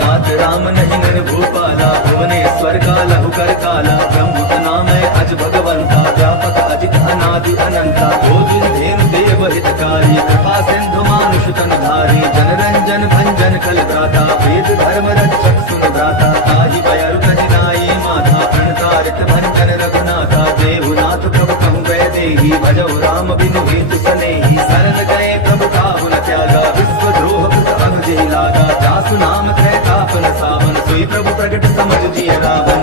तात राम नहीं नर भूपाला भुवनेश्वर का लहु कर काला। ब्रह्म अनामय अज भगवंता व्यापक अजित अनादि अनंता। गोविंद धेनु देव हितकारी कृपा सिंधु मानुष तन धारी। जनरंजन भंजन कल भ्राता वेद धर्म रक्षक सुन भ्राता। ताहि बयरु कठिनाई माथा प्रणतारित भंजन रघुनाथा। देहुनाथ प्रभु कहु गए देहि भजहु राम बिनु हेतु सनेहि। शरण गए प्रभु काहु न त्यागा विश्व द्रोह कृत अनुजेहि लागा। जासु नाम त्रय तापन सावन सोई प्रभु प्रगट समझ जिय रावण।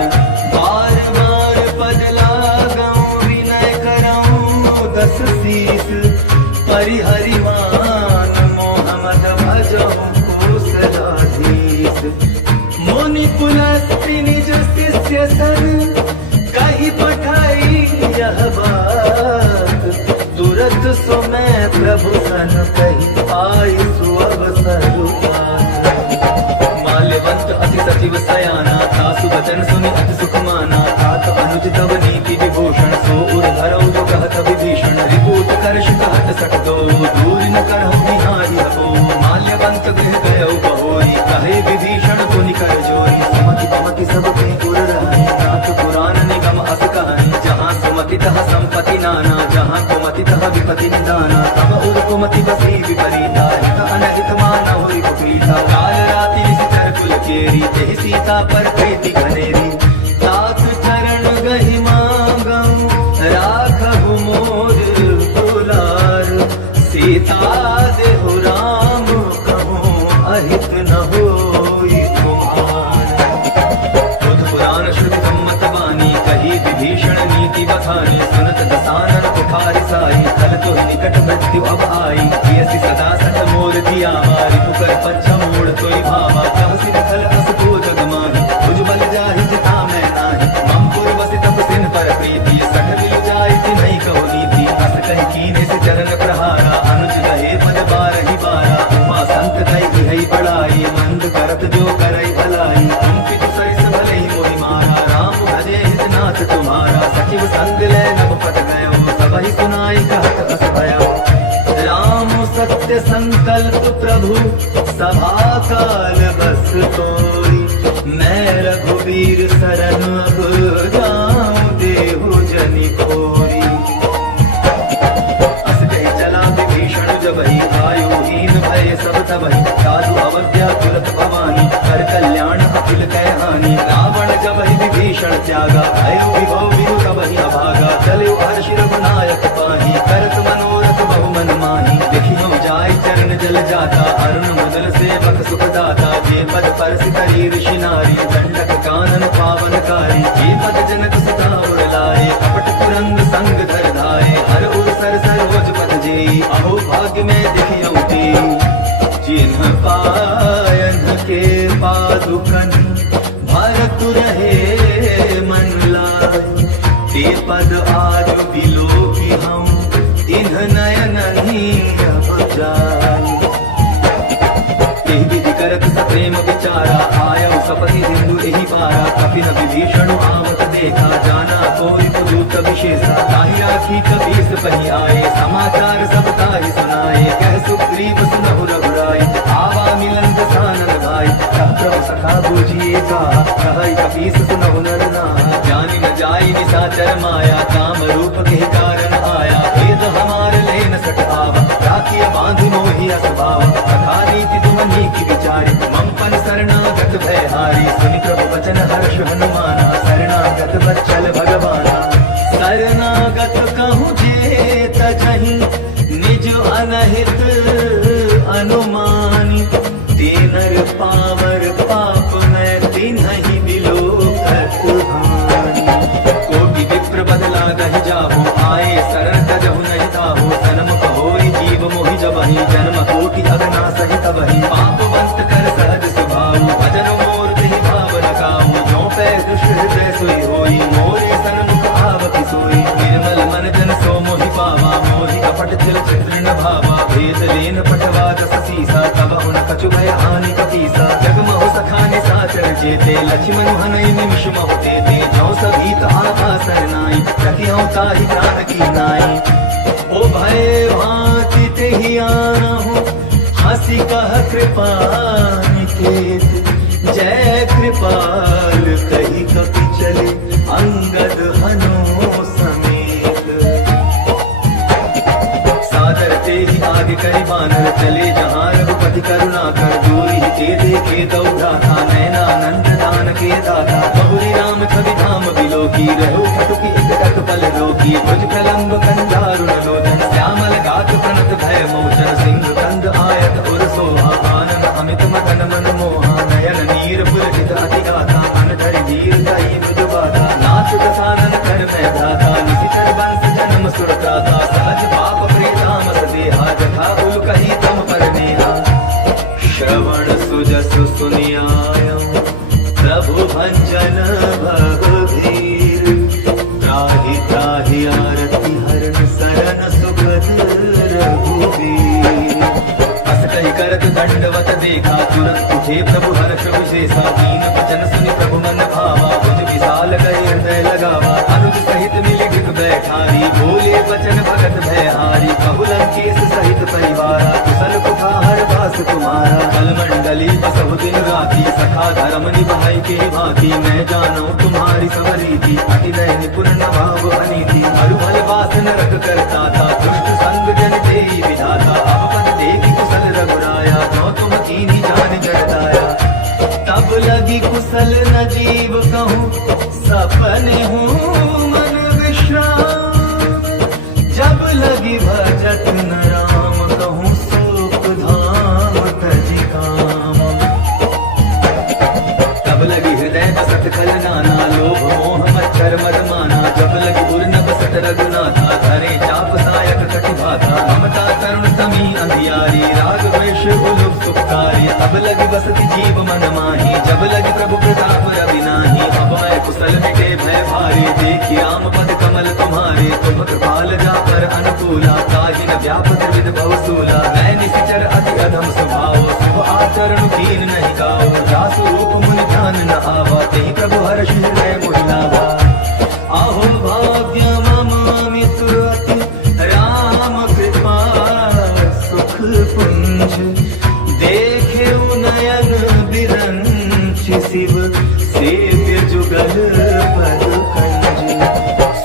बार बार पद लागऊं विनय करऊं दस शीस। परिहरि मान मोहम्मद भजहु कौशलाधीश। मुनि पुलस्त्य निज शिष्य सन कहि पठाई यह बात। तुरत सो मैं प्रभु सन कहि पाई सुअवसर पात। माल्यवंत अति सचिव सयाना तासु वचन सुनि अति सुख माना। तात अनुज तव नीति विभूषण सो उर धरौ जो कहत विभीषण। रिपुत करश कहत सठ दो दूर न करहु बिहारी हबो। माल्यवंत गृह गयौ बहोरी कहे विभीषण पुनि कर जोरी। सुमति पमति सब के उर रहनि नाथ पुराण निगम अस कहनि। जहाँ सुमति तह संपत्ति नाना जहाँ कुमति तह विपति निदाना। तब उर कुमति बसी विपरीता हित अनहित माना हुई कुप्रीता। काल राति निशिचर कुल केरी तेहि सीता पर प्रीति घनेरी। तात चरण गहि मांगऊं राखहु मोर दुलार। सीता देहु राम कहूँ अहित न होई तुम्हार। बुध पुराण श्रुति सम्मत बानी कही विभीषण नीति बखानी। सुनत दसानन पुकार अल्प प्रभु सभा काल बस तोरी, मैं रघुवीर शरण अब जाऊं देहु जनि खोरी। अस कहि चला विभीषण जबहि, आयुहीन भय सब तबहि, साधु अवज्ञा तुरत भवानी, कर कल्याण अखिल कह हानि। रावण जबहि विभीषण त्यागा, भयो विभव बिनु तबहि अभागा, चले हर्षि रघुनायक पाहि, करत मनोरथ बहु मन माहि। देखियो जाय चरण जल जाता, अरुण मुदल सेवक सुख दाता, जे पद परस करी ऋषि नारी, दंडक कानन पावनकारी। जे पद जनक सुता उर लाए, कपट कुरंग संग धर धाए, हर उर सर सरोज पद जेई, अहो भाग्य में देखियो तेई। जिन्ह पायन के पादुकन, भरत रहे मन लाए, ते पद आज बिलोकी हम, इन्ह नयन अब जाए। एहि विधि करत सप्रेम विचारा, आयउ सपति सिंधु एहि पारा, कपिन विभीषण आवत देखा, जाना कोई पुलूत विशेषा। ताहि राखी कपीस पहि आए, समाचार सब ताहि सुनाए, कह सुग्रीव सुनहु रघुराई, आवा मिलन दसानन भाई। कह प्रभु सखा बूझिए का, कहै कपीस सुनहु नर नाहि, जानि न जाई निशाचर माया, काम रूप के कारण आया। भेद हमार लेन सट आवा, राखिय बांधि मोहि असभाव, कथा नीति तुम नीति विचारि, मम पन शरणागत भय हारी। सुनि प्रभु वचन हर्ष हनुमाना, शरणागत बच्चल भगवाना। शरणागत कहूँ जे तजहि, निज अनहित अनुमानी, ते नर पावर पाप मैं तिन्हि बिलोकत हानि। कोटि विप्र बदला गहि जाहु, आए शरण तजहु नहीं ताहु, सनमुख होई जीव मोहि जबहि, जन्म कोटि अगना सहि तबहि। पापवंत कर सहज स्वभाव, भजन मोर देहि भावन काहू, जो पै दुष्ट हृदय सोई होई, मोरे सनमुख आवति सोई। निर्मल मन जन सो मोहि पावा, मोहि कपट चिल चित्र न भावा, भेद लेन पटवा दस सीसा, तबहु न कछु भय हानि कपीसा। जगमहु सखा निशाचर जेते, लक्ष्मण हनई निमिष महु तेते, जो सभीत आभा सरनाई, रखियो ताहि प्राण की नाई। ओ भय भांति तेहि आनहु, हंसी कह कृपा निकेत, जय कृपाल कहि कपि चले, अंगद हनु समेत। सादर तेहि आगे करि बानर, चले जहाँ रघुपति करुणा कर, दूरि ते देखे तौ भ्राता, नयनानंद दान के दाता। बहुरी राम छवि धाम बिलोकी, रहो खटुकी एक टक पल रोकी, भुज प्रलंब कंधारुण लोचन, श्यामल गात प्रणत भय मोचन। सिंह कंद आयत उर सोहा, आनन अमित मदन मन मोहा, नयन नीर पुलकित अति गाथा, मन धरि धीर दई मृदु बाधा। नाथ दसानन कर मैं धाता, निशिचर बंस जन्म सुरताता, सहज पाप प्रेतामस देहा, जथा उल कही तम पर नेहा। श्रवण सुजस सुनियाय, प्रभु भंजन भगधीर, त्राहि त्राहि आरति हरन, शरण सुखद रघुवीर। अस कहि करत दंडवत देखा, तुरंत उठे प्रभु हर्ष विशेषा, दीन वचन सुनि प्रभु मन भावा, भुज विशाल गए हृदय लगावा। अनुज सहित मिले गिक बैठारी, बोले वचन भगत भय हारी, कहु लंकेश सहित परिवारा, कुशल कुठार दास तुम्हारा। कल मंडली बसहु दिन राती, सखा धर्म निभाई के भांति, मैं जानू तुम्हारी सब रीति, अति दय निपुण न भाव अनीति। हरु भल वास नरक करता था, दुष्ट संग जन तेई विधाता, अब पद देखि कुशल रघुराया, जो तुम कीन्ही जान जड़दाया। तब लगी कुशल न जीव कहूँ, सपने हूँ मन विश्राम, जब लगी भजत न राम कहूँ, शोक धाम तजि काम। तब लगी हृदय बसत खल नाना, लोभ मोह मच्छर मद माना, जब लगी उर न बसत रघुनाथा, धरे चाप सायक कटि भाता। ममता करुण तमी अंधियारी, राग द्वेष उलुप सुखकारी, तब लगी बसति जीव मन माही, जब लगी प्रभु प्रताप रवि नाही। अब मैं कुशल मिटे भय भारी, देखि राम पद कमल तुम्हारे, तुम कृपाल जा पर अनुकूला, ताहि न व्यापक विद भवसूला। मैं निशिचर अति अधम स्वभाव, शुभ आचरण कीन नहीं गाओ, जासु रूप मुनि ध्यान न आवा, तेहि प्रभु हर्षि हृदय मोहि लावा। आहो भाग्य मम मित्र अति, राम कृपा सुख पुंज। पूछे शिव सेव्य जुगल पद कंज।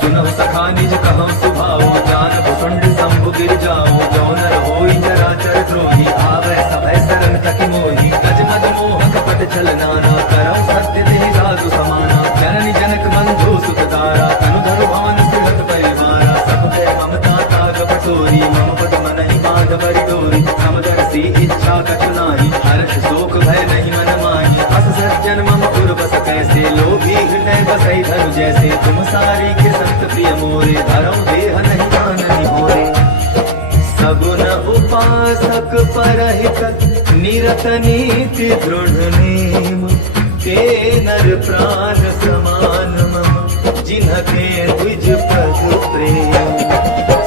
सुनव सखा निज कहम सुभाओ जानब सुंड शंभु गिर जाओ। जो नर होई चराचर द्रोही आवै सभय सरन तकि मोही। गज मद मोहक पद छल नाना करम सत्य देहि साधु समाना। जननी जनक बंधु सुत दारा तनु धरु भवन सुरत परिवारा। सब भय ममता ताग पटोरी मम पद मनहि बांध बरि डोरी। समदर्शी इच्छा कछु नाही हर्ष शोक भय नहीं मन माही। अस सज्जन मम उर बस कैसे लोभी हृदय बसई धरु जैसे। तुम सारी के संत प्रिय मोरे धरम देह नहीं काननि होरे। सगुन उपासक परहित निरत नीति दृढ़ नेम। ते नर प्राण समान मम जिन्हते द्विज पद प्रेम।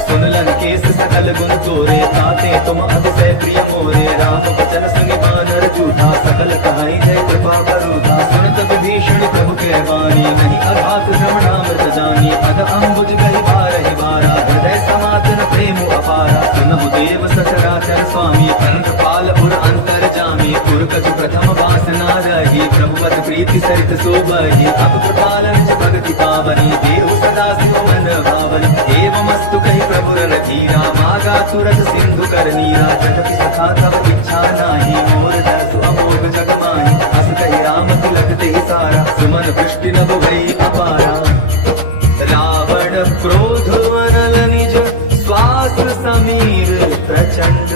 सुन लंकेश सकल गुण तोरे ताते तुम अतिशय प्रिय मोरे। राम वचन सुनि बानर जूठा सकल कहाई जय कृपा करूथा। सुनत विभीषण प्रभु के वाणी नहीं अघात श्रवणामृत जानी। अद अम्बुज गहि बारहि बारा हृदय समातन प्रेम अपारा। सुनहु देव सचराचर स्वामी पंथ पाल उर अंतर जामी। उर कछु प्रथम वासना रही प्रभुवत प्रीति सरित सोबही। अब कृपालन भगति पावनी देहु सदा शिव मन भावनी। एवमस्तु कहि प्रभु रन धीरा मागा तुरत सिंधु कर नीरा। जगति सखा तब इच्छा नाही मोर दसु अमोघ जग माही। अस कहि राम तिलक तेहि सारा सुमन वृष्टि नभ भई अपारा। रावण क्रोध अनल निज श्वास समीर प्रचंड।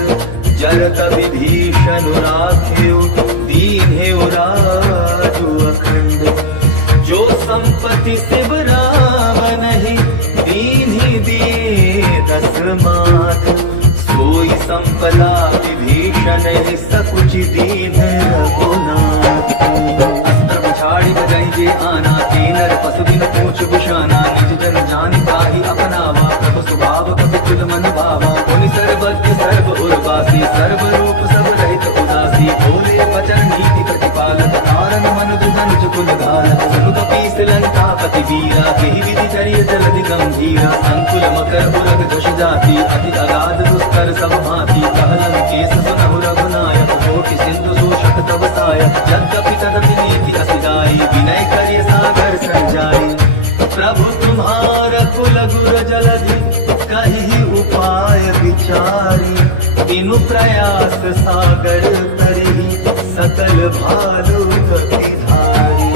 जरत विभीषण राखेउ दीन्हेउ राजु अखंड। जो संपत्ति शिव रावनहि दीन्हि दिए दस मात। सोई संपदा विभीषण सकुच दीन रघुनाथ। अस्त्र पिछाड़ी बजई जे आना ते नर पशु बिन पूछ बुशाना। निज जन जानि ताहि अपनावा प्रभु स्वभाव कपि कुल मन भावा। मुनि सर्वज्ञ सर्व उर्वासी सर्व रूप सब रहित उदासी। भोले वचन नीति प्रतिपालक तारन मनुज धनुज कुल घालक। सुनु कपीस लंकापति वीरा केहि विधि चरिय जलधि गंभीरा। अंकुल मकर उरग घुष जाति अति अगाध दुस्तर सब भांति। कहलन केस सुनहु रघुनायक कोटि सिंधु शोषक तव सायक। यद्यपि तदपि नीति असिधाई विनय करिय सागर संजाई। प्रभु तुम्हारा कुल गुर जलधि कहि उपाय विचारी। बिनु प्रयास सागर तरहि सकल भालु गति धारी।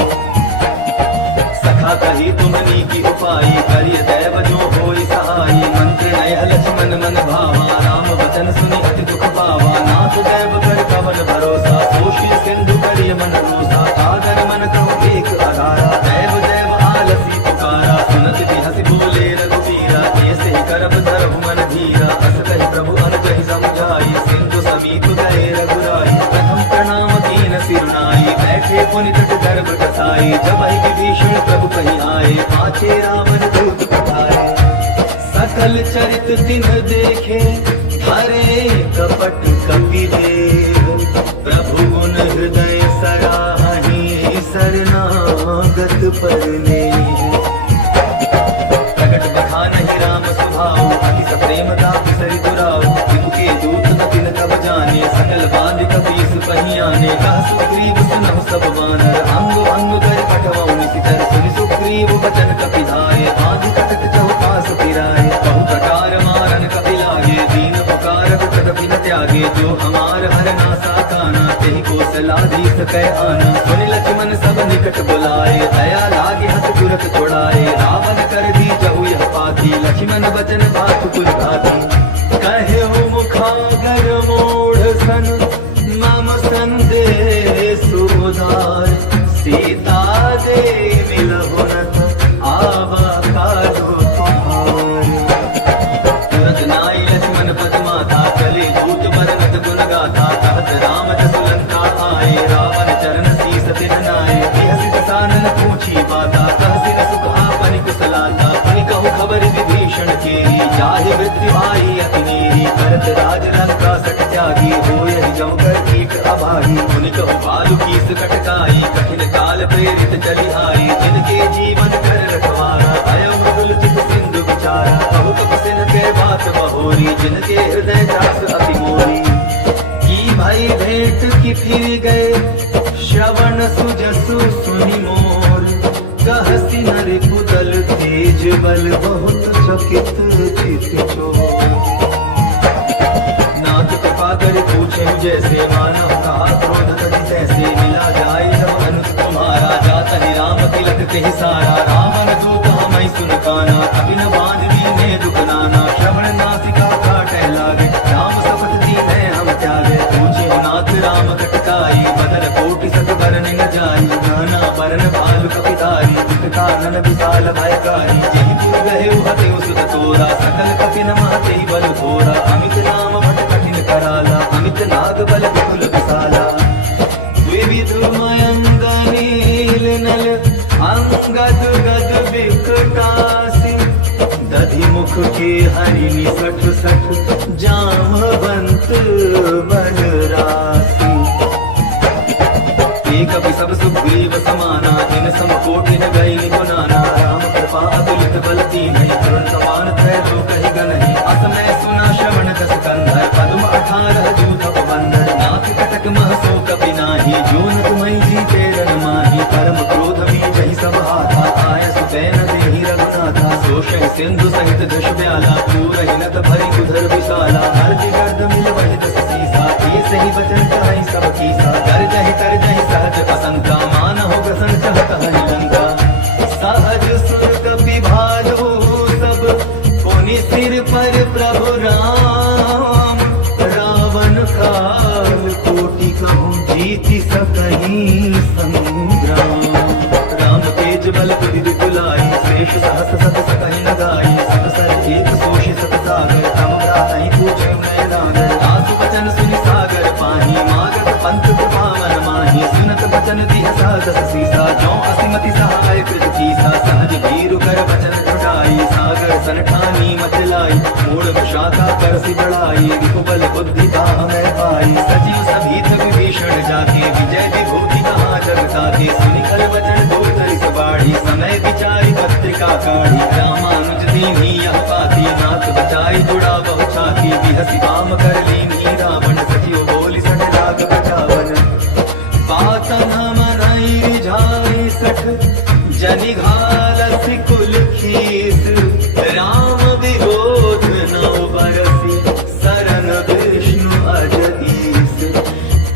सखा कही तुमनी की उपाय करिय दैव जो होई सहाई। मंत्र नय लक्ष्मण मन भावा राम वचन सुनि अति दुख पावा। नाथ दैव कर कवन भरोसा सोषिय सिंधु करिय मन रोसा। सागर मन कहो एक अगारा दैव दैव आलसी पुकारा। सुनत बिहसि बोले रघुवीरा ऐसे ही करब धरहु मन धीरा। अस कहि प्रभु अनुजहि समझाई सिंधु समीप गए रघुराई। प्रथम प्रणाम कीन सिरुनाई बैठे पुनि तट गर्भ कसाई। जब विभीषण प्रभु कहि आए पाछे रावण दूत पठाए। सकल चरित तिन्ह देखे हरे कपट कपि देव। प्रभु गुण हृदय सराहि शरणागत परने। प्रकट बखानहि राम स्वभाव अति सप्रेम दास सरित राव। विभु के दूत न तिन कब जाने सकल बांध कपीस पहियाने। कह सुग्रीव सुनहु सब बानर अंग भंग कर कटवाउ निशिचर। सुनि सुग्रीव बचन कपि धाये बांध कटक चौपास फिराए। बहु प्रकार मारन कपि लागे दीन पुकारत तदपि न त्यागे। जो हमार हर नासा काना तेहि कौशलाधीश कै आना। सुनि लक्ष्मण सब निकट बुलाए दया लागे हस तुरत छोड़ाए। रावण कर दी जहु यह पाती लक्ष्मण बचन बात कुल घाती। कहे हो मुखागर मोढ़ सन मम संदेश उदार। सीता दे मिलहु नत आवा कालो तुम्हार। तुरत नाई लक्ष्मण पद माता चले दूत बरनत गुण गाथा। कहत राम जसु लंका आए रावण चरण शीस तिन नाए। बिहसि दसानन पूछी बाता कहसि न सुख आपनि कुशलाता। पुनि कहु खबर विभीषण केरी जाहि मृत्यु आई अति नेरी। भरत राज लंका सट त्यागी होय जम कर कीट अभागी। पुनि कहु बालु कीस कटकाई कठिन काल प्रेरित चली आई। जिनके जीवन कर रखवारा अय मृदुल चित सिंधु विचारा। कहु कपिन के बात बहोरी जिनके हृदय चास अति मोरी। की भाई भेंट की फिर गए श्रवण सुजसु सुनि मोर, कहसी नर कुदल तेज बल बहुत चकित चित चोर। नाथ कृपा कर पूछे जैसे मानव का क्रोध तजी तैसे, मिला जाए जब अनुज तुम्हारा जात ही राम तिलक कही सारा। रावण दूत हमें सुन काना, कपिन बांध दीने दुख नाना। श्रवण नासिका काटे लागे, राम शपथ दीने हम त्यागे। पूछे नाथ राम कटकाई, बदन कोटि सत बरन न जाई। नाना बरन भालु कपिधारी, कानन विशाल भयकारी। जहि पुर गए हते सुत तोरा, सकल कपिन महते बल थोरा। अमित नाम भट कठिन कराला, अमित नाग बल विपुल विशाला। द्विविध मयंग नील नल, अंगद गद विकटासी। दधि मुख के हरि निसठ सठ, जामवंत बल राशि। एक कपि सब सुग्रीव समाना, इन सम कोटि न गई निपुनाना। राम कृपा अतुलित बल दीन्हि, करुण समान त्रैलोक ही गनहि। असमय सुना श्रवण दस कंधर, पद्म 18 जूथप बंधर। नाथ कटक मह सो कपि नाही, जोन तुम्हि जीते रन माही। परम क्रोध बीजहि सब हाथा, आय सुबैन देहि रघुनाथा। सोषहि सिंधु सहित दश ब्याला, पूरहि नत भरि उधर विशाला। हरदि गर्द मिल वहि दस सीसा, ऐसे ही बचन कहै सब कीसा। गर्जहि तरजहि सहज असंका, मानहु ग्रसन चहत हरि लंका। सहज सुर कपि भालो सब, पुनि सिर पर प्रभु राम। रावण काल कोटि कहूँ, जीति सकहीं संग्राम। राम तेज बल बुद्धि विपुलाई, शेष सहस सत सकहि न गाई। सत सर एक सोषि सत सागर, तम भ्रातहि पूछे नय नागर। आसु वचन सुनि सागर पाही, मागत पंथ कृपावन माही। सुनत वचन दिह सादस सीसा, जौ असिमति सहाय कृत कीसा। सहज वीरु कर वचन छुटाई, सागर सन ठानी मत लाई। मूढ़ शाखा करसि बढ़ाई, रिपुबल बुद्धि दाह मैं पाई। सचिव सभीत विभीषण जाके, विजय विभूति कहा जग ताके। सुनि खल वचन दूत रिस बाढ़ी, समय विचारी पत्रिका काढ़ी। रामानुज दीन्ही यह पाती, नाथ बचाई जुड़ा बहु छाती। बिहसि बाम कर लीन्ही रावण, सचिव बोली सठ लाग बचावन। बात न मनई रिझाई सठ, जनि घालसि कुल खीस। राम विरोध न बरसि, सरन विष्णु अजईस।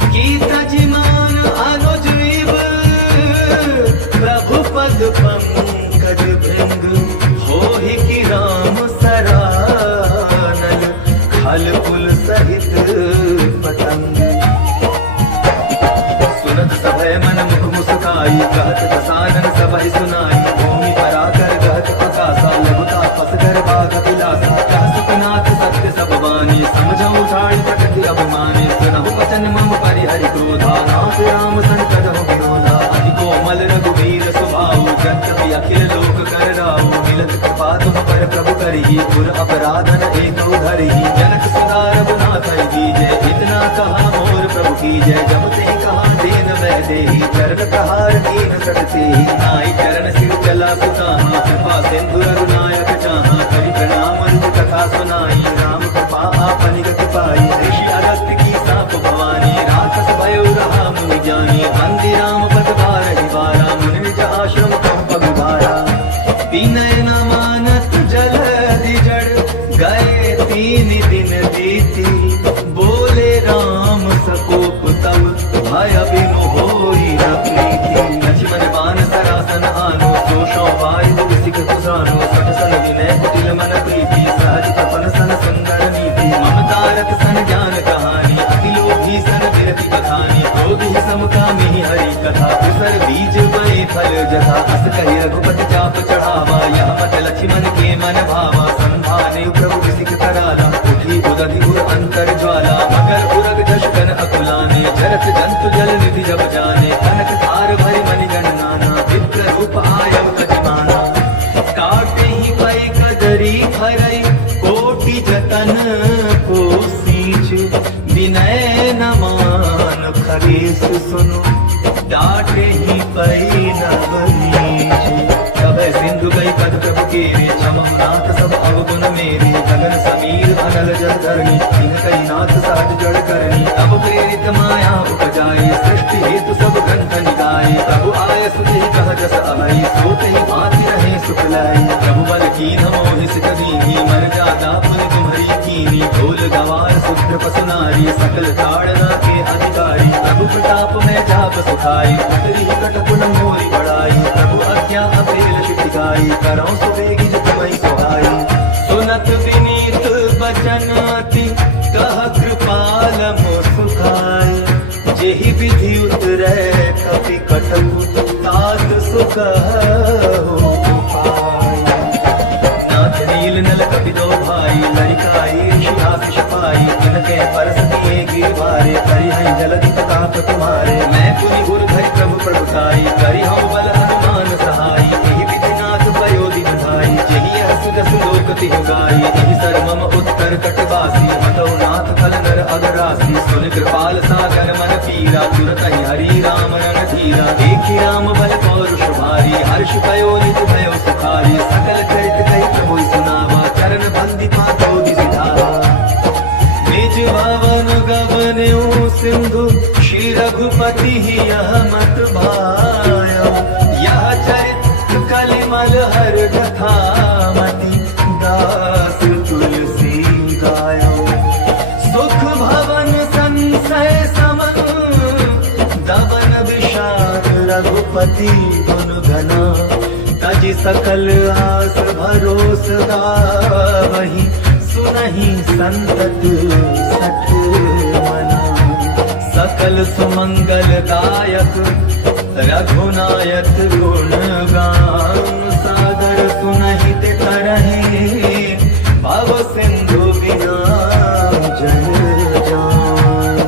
की तजिमान अनुज विभ, प्रभु पद पंकज भृंग। होहि की राम सरानल, खल कुल सहित पतंग। सुनत सभय मन मुख मुस्काई, कहत दसानन सबहि सुनाई। भूमि पराकर कहत अकासा, लघुता पस कर बाग विलासा। कह सुखनाथ सत्य सब बानी, समझऊ ठाड़ प्रकृति अभिमानी। सुनहु वचन मम परिहरि क्रोधा, नाथ राम संकट हो विरोधा। अति कोमल रघुवीर स्वभाव, जगत अखिल लोक कर राव। मिलत कृपा तुम पर प्रभु करही, पुर अपराध न एक धरही। जनक सदा रघुनाथ दीजय, इतना कहा मोर प्रभु की जय। जब ते कहा देन वह देहि, चरण प्रहार कीन सटते ही। नाई चरण सिर चला सुताहा, कृपा सिंधु रघुनायक चाहा। करि प्रणाम रुज कथा सुनाई, राम कृपा आपनि गति पाई। ऋषि अगस्त्य की साप भवानी, राक्षस भयो रहा मुनि ज्ञानी। वंदे राम पद बारहि बारा, मुनि निज आश्रम कहु पगु भारा। विनय न मानत जलधि जड़, गए 3 दिन बीती। बोले राम सकोप तब, भय बिनु होई न प्रीति। लक्ष्मण बाण सरासन आनो, सोषौ वायु विसिख कुसानो। सठ सन विनय कुटिल मन प्रीति, सहज तपन सन सुंदर नीति। ममता रत सन ज्ञान कहानी, अति लोभी सन विरति बखानी। क्रोध ही समकामी हरि कथा, उसर बीज बड़े फल जथा। अस कहि रघुपति चाप चढ़ावा, यह मत लक्ष्मण के मन भावा। संभाने प्रभु विसिख कराला, उठी उदधि उर अंतर ज्वाला। मगर उरग जशकन अकुलाने, जरत जंतु जल निधि जब जाने। कनक धार भरि मणिगण नाना, विप्र रूप आयव कटिमाना। काटे ही पै कदरी भरई, कोटि जतन को सींच। विनय न मान खगेश सुनु, डाटे ही पै नवनीच। तब सिंधु गई पद प्रभु केरे, क्षमहु नाथ सब अवगुण मेरे। गगन समीर अनल जल धरणी, सिंह कई नाथ सहज जड़ करनी। तब प्रेरित माया उपजाई, सृष्टि हेतु सब ग्रंथ जय सुधि कह जस आई, सोते ही भांति रहे सुख लाई। प्रभु बल कीन मोहि सिक दीनी, मर जाता पुनि तुम्हारी कीनी। ढोल गवार शुद्ध पसु नारी, सकल ताड़ना के अधिकारी। प्रभु प्रताप में जाप सुखाई, उतरी कटकुन मोरी बढ़ाई। प्रभु आज्ञा अपेल शिखाई, करौं सुबेगी तुम्हें सुहाई। सुनत विनीत बचन अति, कह कृपाल मो सुखाई। जेहि विधि उतरै कपि कटकु, तात सुख हो पाई। नाथ नील नल कपि दो भाई, लड़िकाई ऋषिहास छपाई। इनके परस किए गिरवारे, करिहै जलधि प्रताप तुम्हारे। मैं पुनि गुर धरि प्रभु प्रभुताई, करिहौ बल हनुमान सहाई। एहि विधि नाथ पयोधि बधाई, जेहि हस दस लोक तिहुँ गाई। एहि सर मम उत्तर कटवासी, मतौ नाथ खल नर अगरासी। सुन कृपाल सागर मन पीरा, तुरत ही हरि राम रण धीरा। देखि राम बल पौरुष भारी, हर्ष भयो निज भयो सुखारी। सकल चरित कहि प्रभु सुनावा, चरण बंदिता क्रोधि सिधावा। निज भवन गवन्यु सिंधु, श्री रघुपति ही यह मत भायो। यह चरित कलिमल हर कथा मति, दास तुलसी गायो। सुख भवन संशय समन, दवन विषाद रघुपति गुण गना। तजि सकल आस भरोस गावहि, सुनहि संतत सठ मना। सकल सुमंगल दायक रघुनायक गुण गान। सागर सुनहि ते तरहि, भव सिंधु बिना जल जान।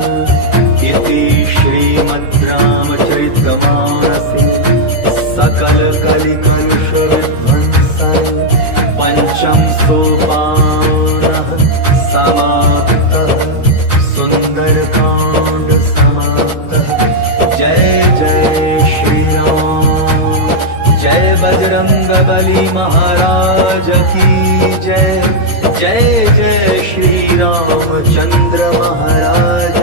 इति श्रीमद् रामचरित मानसे, सकल कलि कलुष विध्वंसन। पंचम सोपानः समाप्तः, सुंदर कांड समाप्तः। जय जय श्री राम, जय बजरंग बली महाराज की जय। जय जय श्री रामचंद्र महाराज